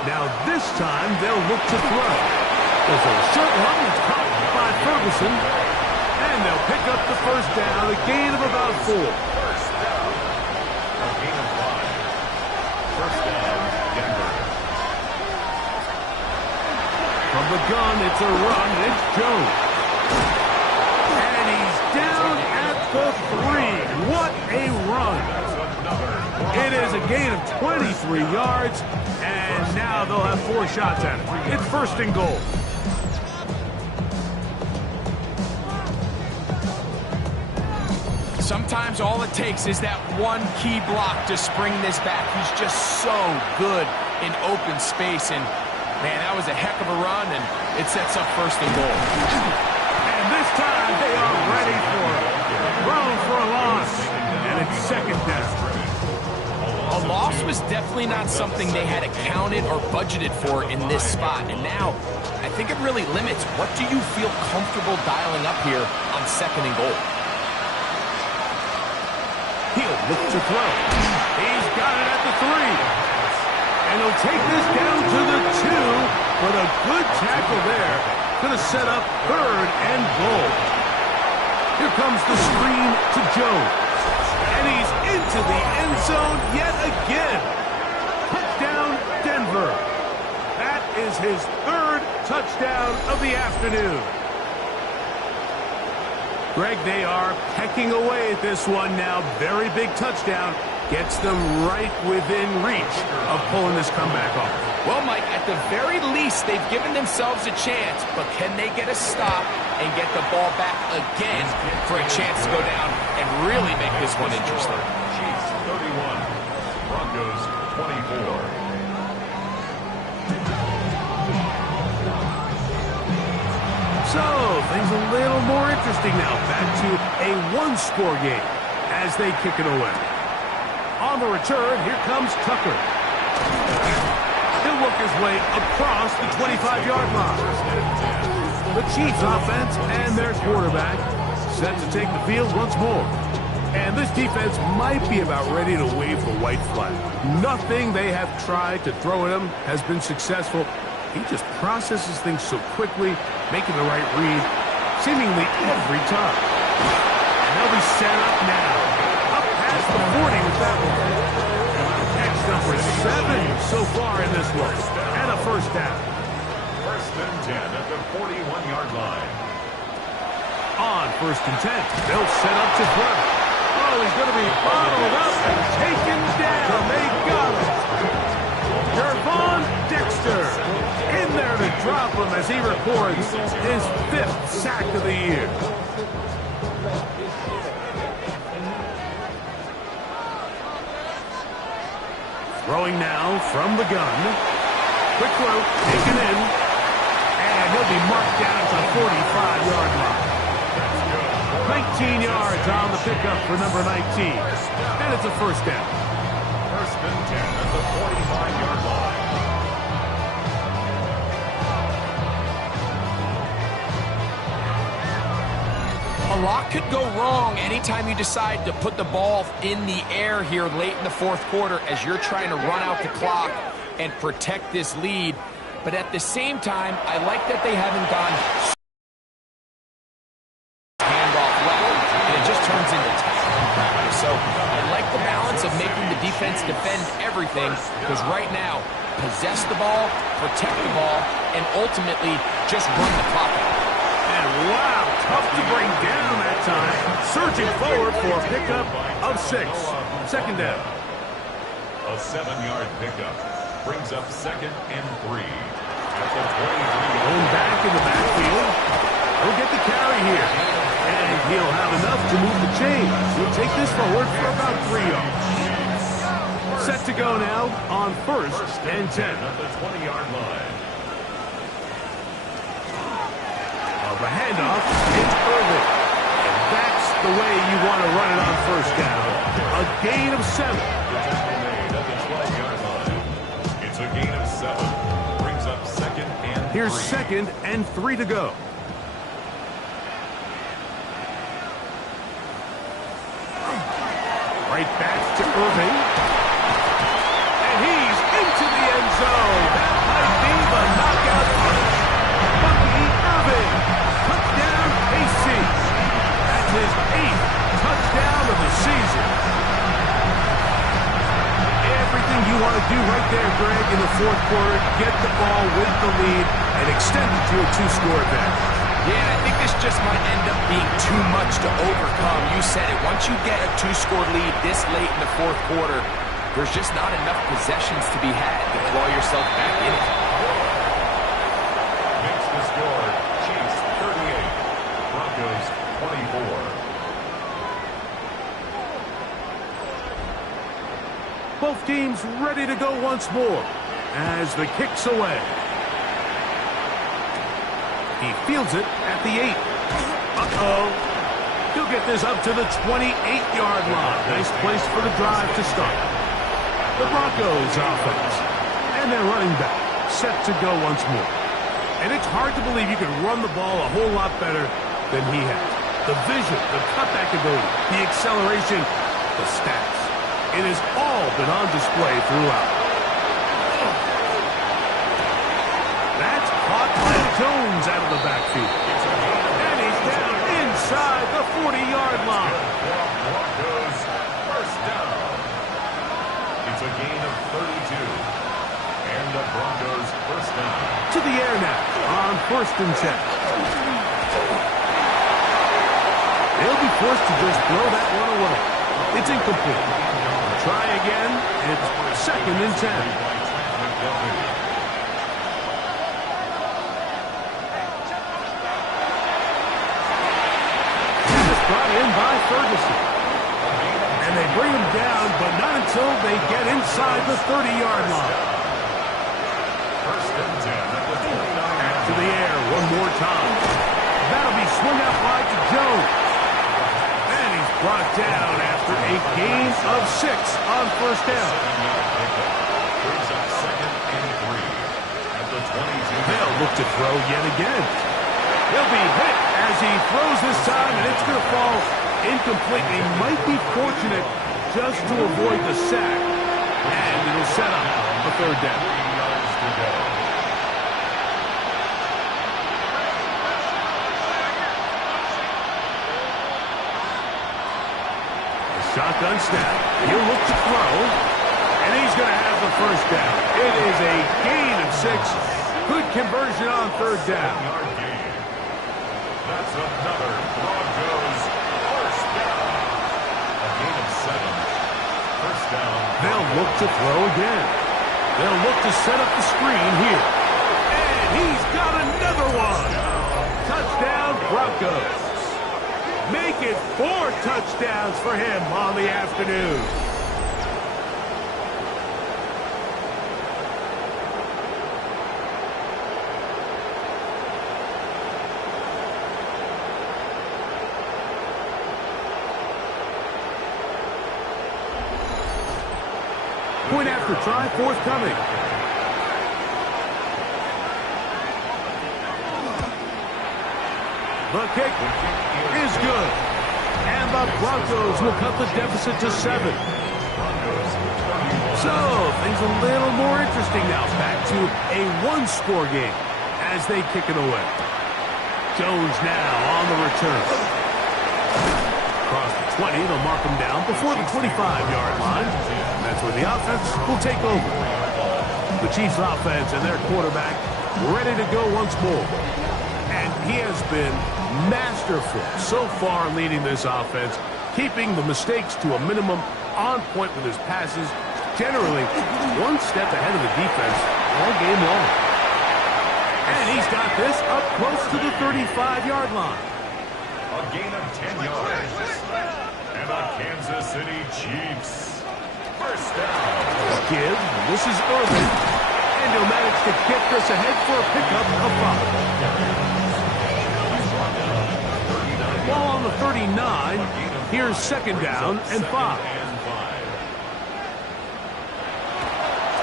Now this time they'll look to throw. There's a short run that's caught by Ferguson. And they'll pick up the first down, a gain of about 4. First down. A gain of 5. First down, Denver. From the gun, it's a run. It's Jones. And he's down at the 3. What a run. It is a gain of 23 yards. And now they'll have 4 shots at it. It's 1st and goal. Sometimes all it takes is that one key block to spring this back. He's just so good in open space. And, man, that was a heck of a run, and it sets up 1st and goal. And this time they are ready for it. Thrown for a loss. And it's 2nd down. A loss was definitely not something they had accounted or budgeted for in this spot. And now, I think it really limits what do you feel comfortable dialing up here on 2nd and goal. He'll look to throw. He's got it at the 3. And he'll take this down to the 2. But a good tackle there. Going to set up 3rd and goal. Here comes the screen to Jones. And he's into the end zone yet again. Touchdown, Denver. That is his 3rd touchdown of the afternoon. Greg, they are pecking away at this one now. Very big touchdown. Gets them right within reach of pulling this comeback off. Well, Mike, at the very least, they've given themselves a chance, but can they get a stop and get the ball back again for a chance to go down and really make this one interesting? Chiefs 31, Broncos 24. So, things a little more interesting now. Back to a 1-score game as they kick it away. On the return, here comes Tucker. He'll work his way across the 25-yard line. The Chiefs offense and their quarterback set to take the field once more. And this defense might be about ready to wave the white flag. Nothing they have tried to throw at him has been successful. He just processes things so quickly, making the right read seemingly every time. And they'll be set up now. Up past the 40 with that one. Catch number 7 so far in this one. And a first down. 1st and 10 at the 41-yard line. On 1st and 10, they'll set up to throw. Oh, he's going to be bottled up and taken down. They got it. Gervon Dexter in there to drop him as he records his 5th sack of the year. Throwing now from the gun. Quick throw, taken in. And he'll be marked down at the 45-yard line. 19 yards on the pickup for number 19. And it's a first down. 1st and 10 at the 45-yard line. A lot could go wrong anytime you decide to put the ball in the air here late in the 4th quarter as you're trying to run out the clock and protect this lead. But at the same time, I like that they haven't gone handoff level, and it just turns into tackling practice. So I like the balance of making the defense defend everything, because right now, possess the ball, protect the ball, and ultimately just run the clock out. And wow, tough to bring down that time. Surging forward for a pickup of 6. 2nd down. A 7-yard pickup brings up 2nd and 3. At the 23. Going back in the backfield. He'll get the carry here. And he'll have enough to move the chains. He'll take this forward for about 3 yards. Set to go now on 1st and 10. At the 20-yard line. The handoff, it's Irving. And that's the way you want to run it on first down. A gain of 7. Made at the 12-yard line. It's a gain of 7. Brings up second and 3. Here's second and 3 to go. Right back to Irving. And he's into the end zone. That might be the knockout punch. Bucky Irving. Touchdown, KC. That's his 8th touchdown of the season. Everything you want to do right there, Greg, in the fourth quarter, get the ball with the lead and extend it to a 2-score advantage. Yeah, I think this just might end up being too much to overcome. You said it. Once you get a 2-score lead this late in the fourth quarter, there's just not enough possessions to be had to claw yourself back in it. Makes the score, Chiefs 38, Broncos 24. Both teams ready to go once more as the kick's away. He fields it at the 8. Uh-oh. He'll get this up to the 28-yard line. Nice place for the drive to start. The Broncos offense. And their running back set to go once more. And it's hard to believe you can run the ball a whole lot better than he has. The vision, the cutback ability, the acceleration, the stats. It has all been on display throughout. That's caught by Jones out of the backfield. And he's down inside the 40-yard line. Broncos first down. It's a gain of 32. And the Broncos first down. To the air now on 1st and 10. They'll be forced to just throw that one away. It's incomplete. Try again. It's 2nd and 10. Brought in by Ferguson. And they bring him down, but not until they get inside the 30-yard line. First and 10 at the 29. Back to the air one more time. That'll be swung out wide to Jones. And he's brought down after a gain of 6 on first down. Brings up second and 3 at the 22. They'll look to throw yet again. He'll be hit as he throws this time, and it's going to fall incomplete. He might be fortunate just to avoid the sack. And it'll set up the 3rd down. 3 yards to go. A shotgun snap. He'll look to throw. And he's going to have the first down. It is a gain of 6. Good conversion on 3rd down. That's another Broncos first down. A gain of 7. First down. They'll look to throw again. They'll look to set up the screen here. And he's got another one. Touchdown, Broncos. Make it 4 touchdowns for him on the afternoon. Point after try forthcoming. The kick is good. And the Broncos will cut the deficit to 7. So, things a little more interesting now. Back to a 1-score game as they kick it away. Jones now on the return. Across the 20, they'll mark him down before the 25-yard line. That's where the offense will take over. The Chiefs offense and their quarterback ready to go once more. And he has been masterful so far leading this offense, keeping the mistakes to a minimum, on point with his passes, generally one step ahead of the defense all game long. And he's got this up close to the 35-yard line. A gain of 10 yards. And the Kansas City Chiefs. First down. Give. This is Irving. And he'll manage to get this ahead for a pickup of 5. on the 39. Here's second down and 5.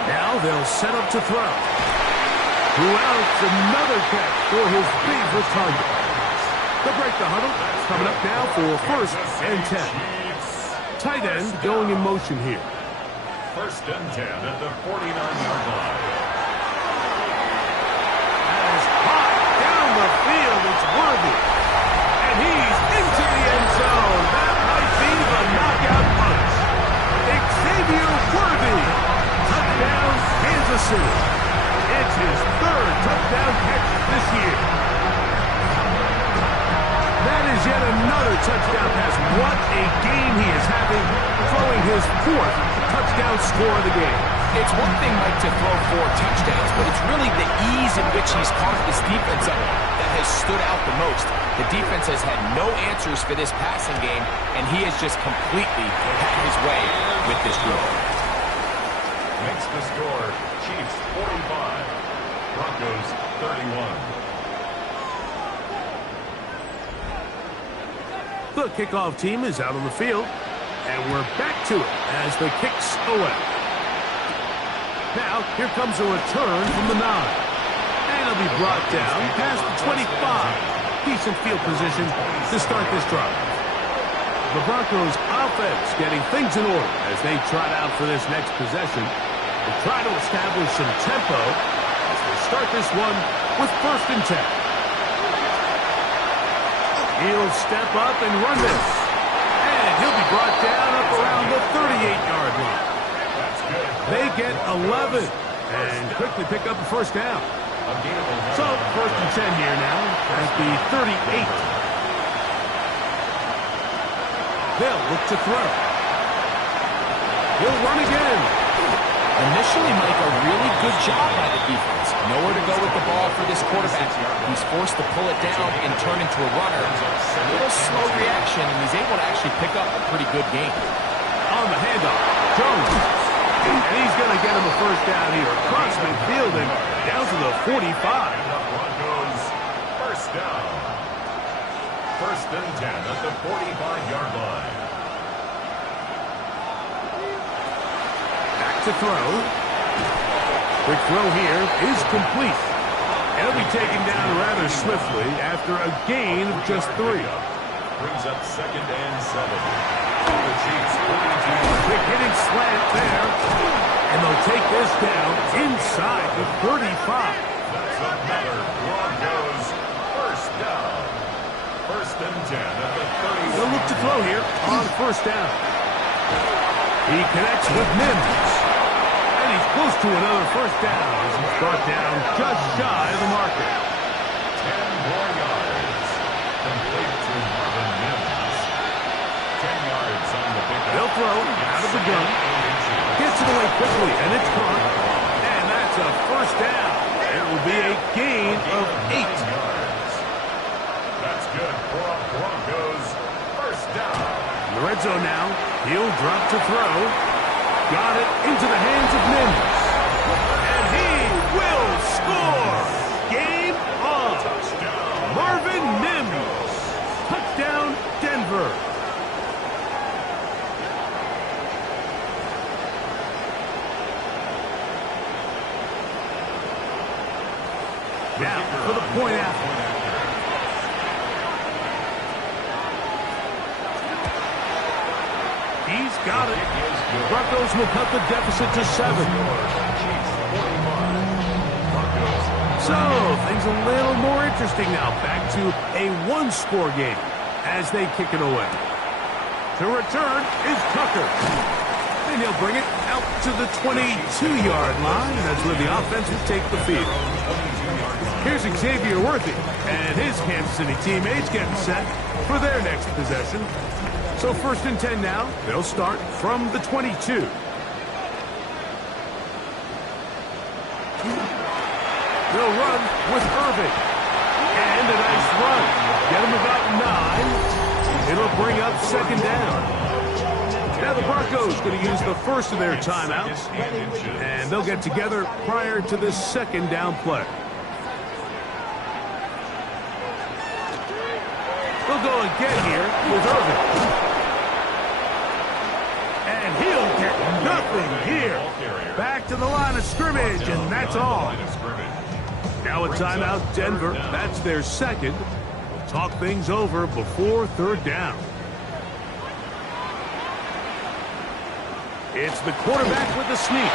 Now they'll set up to throw. Throughout, another catch for his favorite target. They'll break the huddle. Coming up now for first and 10. Tight end going in motion here. First and 10 at the 49-yard line. As high down the field, it's Worthy. And he's into the end zone. That might be the knockout punch. Xavier Worthy. Touchdown, Kansas City. It's his third touchdown catch this year. That is yet another touchdown pass. What a game he is having, throwing his fourth touchdown score of the game. It's one thing, Mike, to throw 4 touchdowns, but it's really the ease in which he's caught this defense up that has stood out the most. The defense has had no answers for this passing game, and he has just completely had his way with this group. Makes the score, Chiefs 45, Broncos 31. The kickoff team is out on the field, and we're back to it as the kicks away. Now, here comes a return from the 9. And it'll be brought down past the 25. Decent field position to start this drive. The Broncos offense getting things in order as they trot out for this next possession. They try to establish some tempo as they start this one with first and 10. He'll step up and run this. And he'll be brought down up around the 38-yard line. They get 11 and quickly pick up a first down. So, first and 10 here now at the 38. They'll look to throw. He'll run again. Initially, Mike, a really good job by the defense. Nowhere to go with the ball for this quarterback. He's forced to pull it down and turn into a runner. A little slow reaction, and he's able to actually pick up a pretty good game. On the handoff, Jones. And he's going to get him a first down here across midfield and down to the 45. Broncos first down. First and 10 at the 45-yard line. Back to throw. Quick throw here is complete. It'll be taken down rather swiftly after a gain of just 3. Brings up second and 7. The Chiefs 42. Quick hitting slant there. And they'll take this down inside the 35. That's another Broncos first down. First and 10 at the 30. They'll look to throw here on first down. He connects with Mims. And he's close to another first down as he's brought down just shy of the marker. 10 more yards. Complete to Marvin Mims. 10 yards on the pickup. They'll throw out of the gun. Gets it away quickly, and it's caught. And that's a first down. It will be a gain of 8. That's good for Broncos. First down. In the red zone now. He'll drop to throw. Got it into the hands of Mims. And he will score. Game on. Marvin Mims. Touchdown, Denver. Now for the point after. He's got it. Broncos will cut the deficit to 7. So, things a little more interesting now. Back to a one-score game as they kick it away. To return is Tucker. And he'll bring it out to the 22-yard line. That's where the offense will take the field. Here's Xavier Worthy and his Kansas City teammates getting set for their next possession. So first and 10 now. They'll start from the 22. They'll run with Irving. And a nice run. Get him about 9. It'll bring up second down. Now the Broncos going to use the first of their timeouts. And they'll get together prior to this second down play. They'll go again here with Irvin. And he'll get nothing here. Back to the line of scrimmage, and that's all. Now a timeout, Denver. That's their second. We'll talk things over before third down. It's the quarterback with the sneak.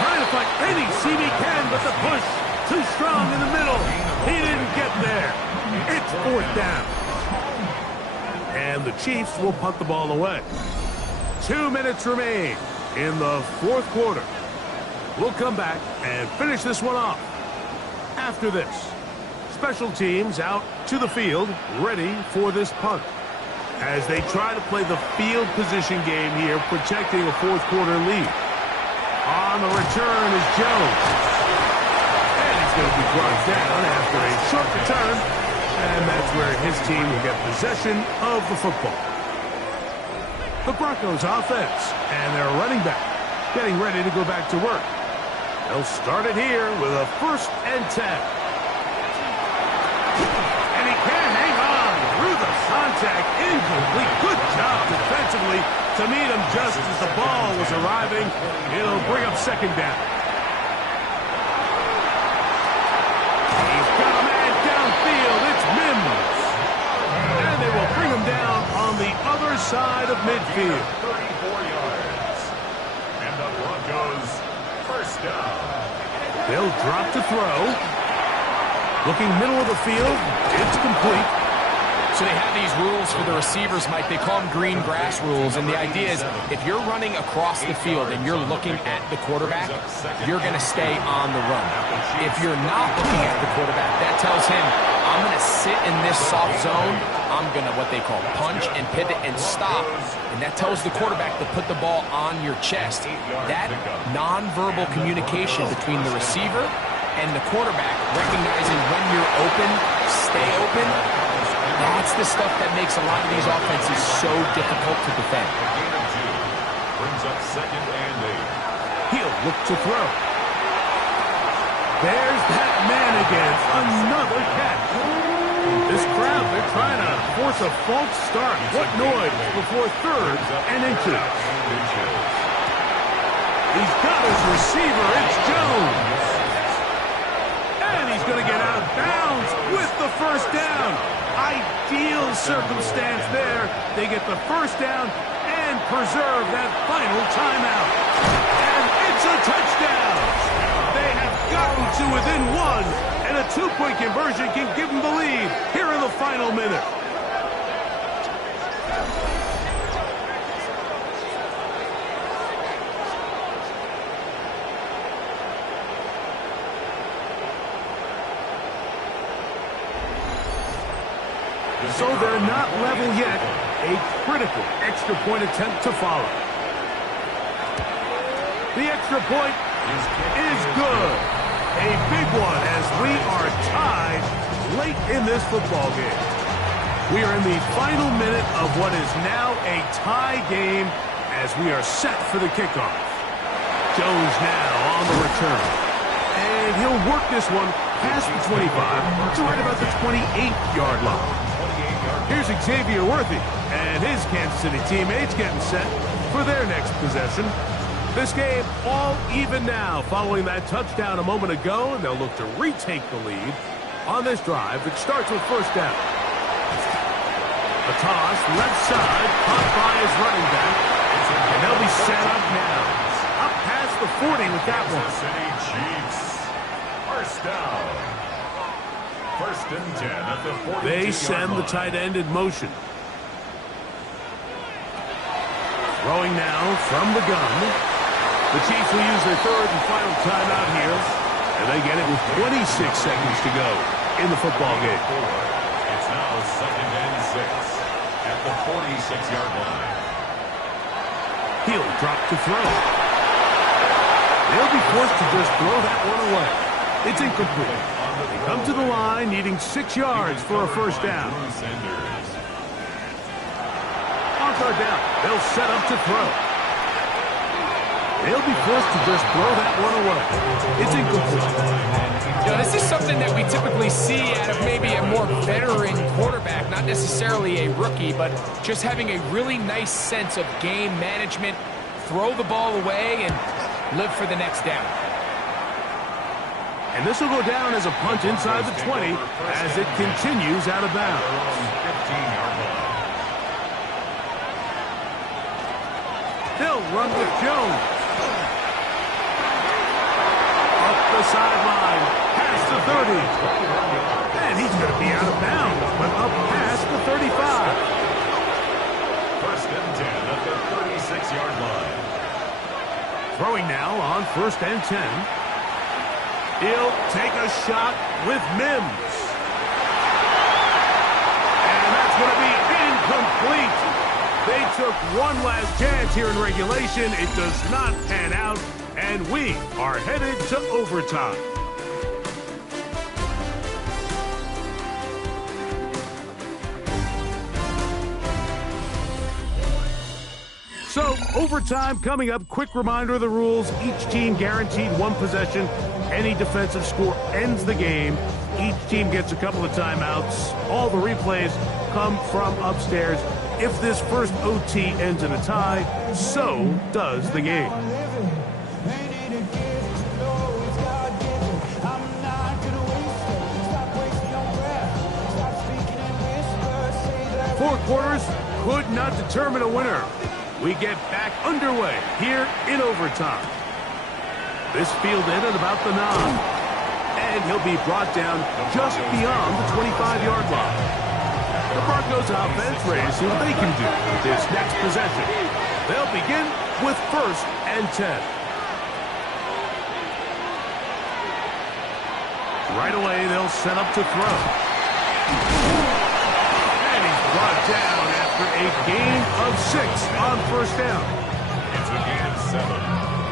Trying to find any seam he can, but the push too strong in the middle. He didn't get there. It's fourth down. And the Chiefs will punt the ball away. 2 minutes remain in the fourth quarter. We'll come back and finish this one off. After this, special teams out to the field, ready for this punt. As they try to play the field position game here, protecting a fourth quarter lead. On the return is Jones. And he's going to be brought down after a short return. And that's where his team will get possession of the football. The Broncos offense and their running back getting ready to go back to work. They'll start it here with a 1st and 10. And he can't hang on through the contact. Incomplete. Good job defensively to meet him just as the ball was arriving. It'll bring up second down. He's got a man downfield. It's Mims. And they will bring him down on the other side of midfield. 34 yards. And the Broncos, first down. They'll drop to throw. Looking middle of the field. It's complete. So they have these rules for the receivers, Mike. They call them green grass rules. And the idea is if you're running across the field and you're looking at the quarterback, you're going to stay on the run. If you're not looking at the quarterback, that tells him, I'm going to sit in this soft zone. I'm going to, what they call, punch and pivot and stop. And that tells the quarterback to put the ball on your chest. That nonverbal communication between the receiver and the quarterback, recognizing when you're open, stay open, that's the stuff that makes a lot of these offenses so difficult to defend. Brings up 2nd and 8. He'll look to throw. There's that man again. Another catch. This crowd, they're trying to force a false start. What noise before 3rd and inches. He's got his receiver. It's Jones. And he's going to get out of bounds with the first down. Ideal circumstance there. They get the first down and preserve that final timeout. And it's a touchdown. They have gotten to within 1, and a 2-point conversion can give them the lead here in the final minute. So they're not level yet. A critical extra point attempt to follow. The extra point is good. A big one as we are tied late in this football game. We are in the final minute of what is now a tie game as we are set for the kickoff. Jones now on the return. And he'll work this one past the 25 to right about the 28-yard line. Here's Xavier Worthy and his Kansas City teammates getting set for their next possession. This game all even now following that touchdown a moment ago, and they'll look to retake the lead on this drive that starts with first down. A toss, left side, caught by his running back, and they'll be set up now. Up past the 40 with that one. City Chiefs, first down. 1st and 10 at the 42-yard line. They send the tight end in motion. Throwing now from the gun. The Chiefs will use their 3rd and final timeout here, and they get it with 26 seconds to go in the football game. It's now 2nd and 6 at the 46-yard line. He'll drop to throw. They'll be forced to just throw that one away. It's incomplete. They come to the line needing 6 yards for a first down. On third down, they'll set up to throw. They'll be forced to just throw that one away. It's incomplete. You know, this is something that we typically see out of maybe a more veteran quarterback, not necessarily a rookie, but just having a really nice sense of game management, throw the ball away, and live for the next down. And this will go down as a punt inside the 20 as it continues out of bounds. 15-yard line. They'll run with Jones. Up the sideline, past the 30. And he's going to be out of bounds, but up past the 35. First and 10 at the 36-yard line. Throwing now on first and 10. He'll take a shot with Mims. And that's going to be incomplete. They took one last chance here in regulation. It does not pan out, and we are headed to overtime. So, overtime coming up. Quick reminder of the rules. Each team guaranteed one possession. Any defensive score ends the game. Each team gets a couple of timeouts. All the replays come from upstairs. If this first OT ends in a tie, so does the game. Four quarters could not determine a winner. We get back underway here in overtime. This fielded at about the 9. And he'll be brought down just beyond the 25-yard line. The Broncos offense ready to see what they can do with this next possession. They'll begin with first and 10. Right away, they'll set up to throw. And he's brought down after a gain of 6 on first down. It's a gain of 7.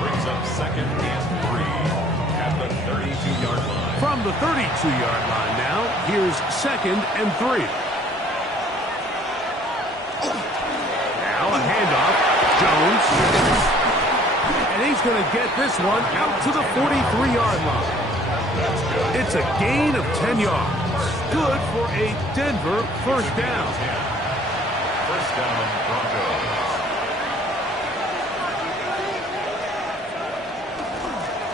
Brings up second and 3 at the 32-yard line. From the 32-yard line now, here's second and 3. Now a handoff. Jones. And he's going to get this one out to the 43-yard line. It's a gain of 10 yards. Good for a Denver first down. First down, Broncos.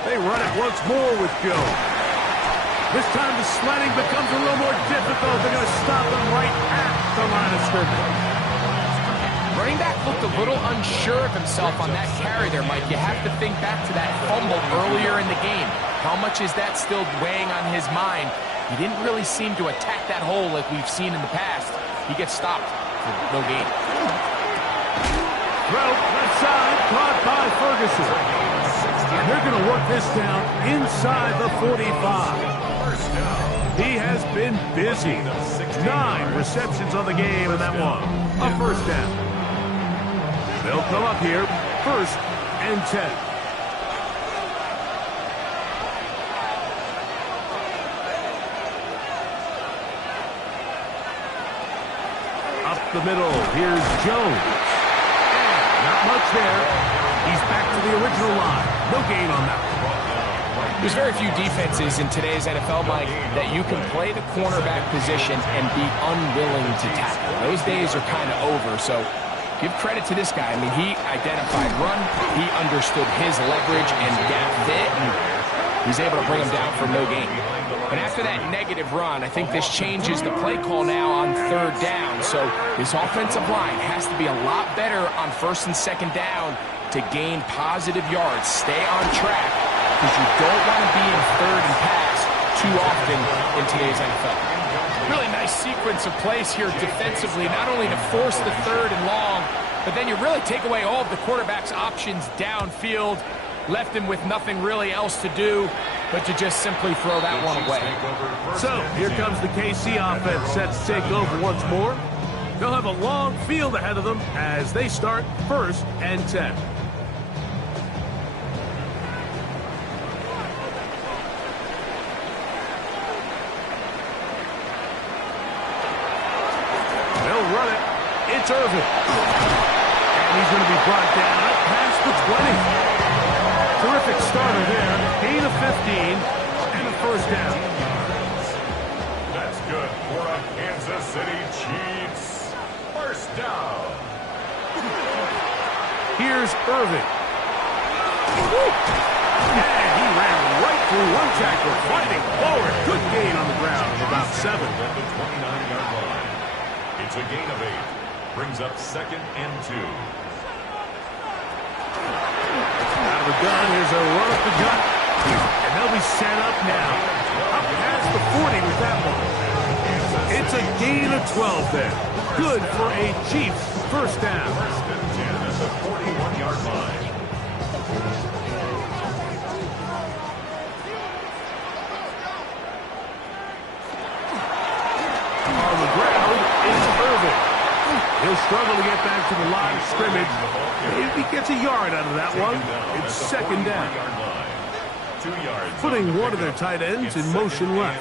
They run it once more with Jones. This time the sledding becomes a little more difficult. They're going to stop him right at the line of scrimmage. Running back looked a little unsure of himself on that carry there, Mike. You have to think back to that fumble earlier in the game. How much is that still weighing on his mind? He didn't really seem to attack that hole like we've seen in the past. He gets stopped for no gain. Throw left side, caught by Ferguson. And they're going to work this down inside the 45. He has been busy. 9 receptions on the game, and that one, a first down. They'll come up here, first and 10. Up the middle, here's Jones. And not much there. He's back to the original line. No gain on that one. There's very few defenses in today's NFL, Mike, that you can play the cornerback position and be unwilling to tackle. Those days are kind of over, so give credit to this guy. I mean, he identified run, he understood his leverage and gap fit, and he's able to bring him down for no gain. And after that negative run, I think this changes the play call now on third down. So this offensive line has to be a lot better on first and second down to gain positive yards. Stay on track, because you don't want to be in third and pass too often in today's NFL. Really nice sequence of plays here defensively, not only to force the third and long, but then you really take away all of the quarterback's options downfield, left him with nothing really else to do but to just simply throw that one away. So here comes the KC offense set to take over once more. They'll have a long field ahead of them as they start first and 10. It's Irvin. And he's going to be brought down past the 20. Terrific starter there. Gain of 15 and a first down. That's good for a Kansas City Chiefs. First down. Here's Irvin. And he ran right through one tackle, fighting forward. Good gain on the ground of about 7. At the 29-yard line. It's a gain of 8. Brings up 2nd and 2. Out of the gun, here's a run up the gut. And they'll be set up now. Up past the 40 with that one. It's a gain of 12 there. Good for a Chiefs first down. First and 10 at the 41-yard line. On the ground is Irvin. He'll struggle to get back to the line of scrimmage. If he gets a yard out of that one, it's second down. 2 yards. Putting one of their tight ends in motion left.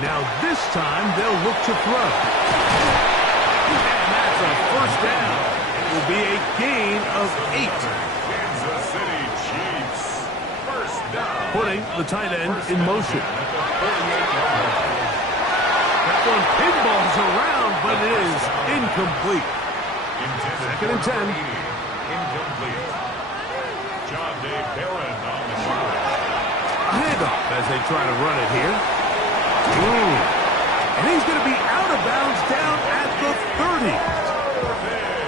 Now this time they'll look to throw. And that's a first down. It will be a gain of 8. Kansas City Chiefs. First down. Putting the tight end in motion. That one pinballs around, but it is incomplete. Second and 10. Incomplete. John Day Barron on the shot. Handoff as they try to run it here. And he's going to be out of bounds down at the 30.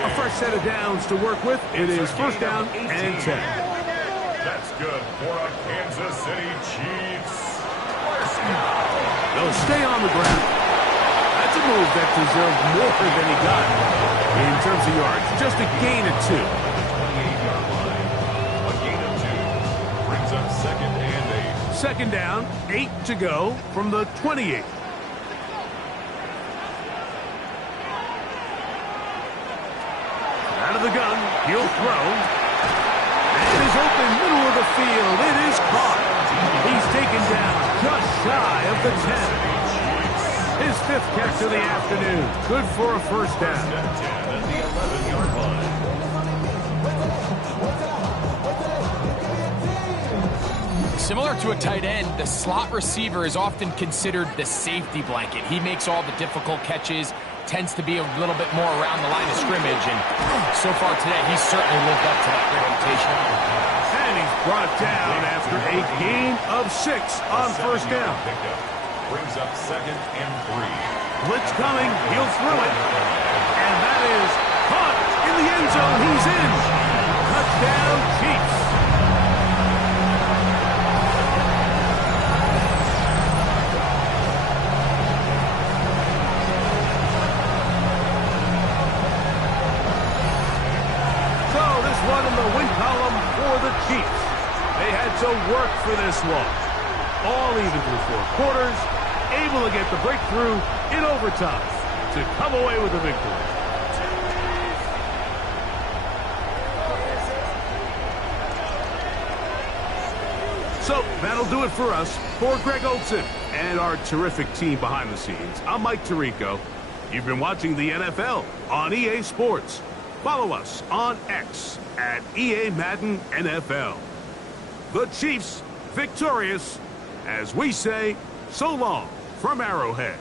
A fresh set of downs to work with. It is first down and 10. That's good for a Kansas City Chiefs. First down. They'll stay on the ground. That's a move that deserved more than he got in terms of yards. Just a gain of 2. 28-yard line. A gain of 2. Brings up 2nd and 8. Second down, 8 to go from the 28. Out of the gun, he'll throw. And it is open middle of the field. It is caught. He's taken down just shy of the 10. His 5th catch of the afternoon. Good for a first down. At the 11-yard line. Similar to a tight end, the slot receiver is often considered the safety blanket. He makes all the difficult catches, tends to be a little bit more around the line of scrimmage, and so far today, he's certainly lived up to that reputation. And he's brought down after a gain of 6 on first down. Brings up 2nd and 3. Blitz coming, he'll throw it. And that is caught in the end zone. He's in. Touchdown, Chiefs. So this one in the win column for the Chiefs. They had to work for this one. All even through 4 quarters. Able to get the breakthrough in overtime to come away with a victory. So that'll do it for us. For Greg Olson and our terrific team behind the scenes, I'm Mike Tirico. You've been watching the NFL on EA Sports. Follow us on X at EA Madden NFL. The Chiefs victorious, as we say, so long from Arrowhead.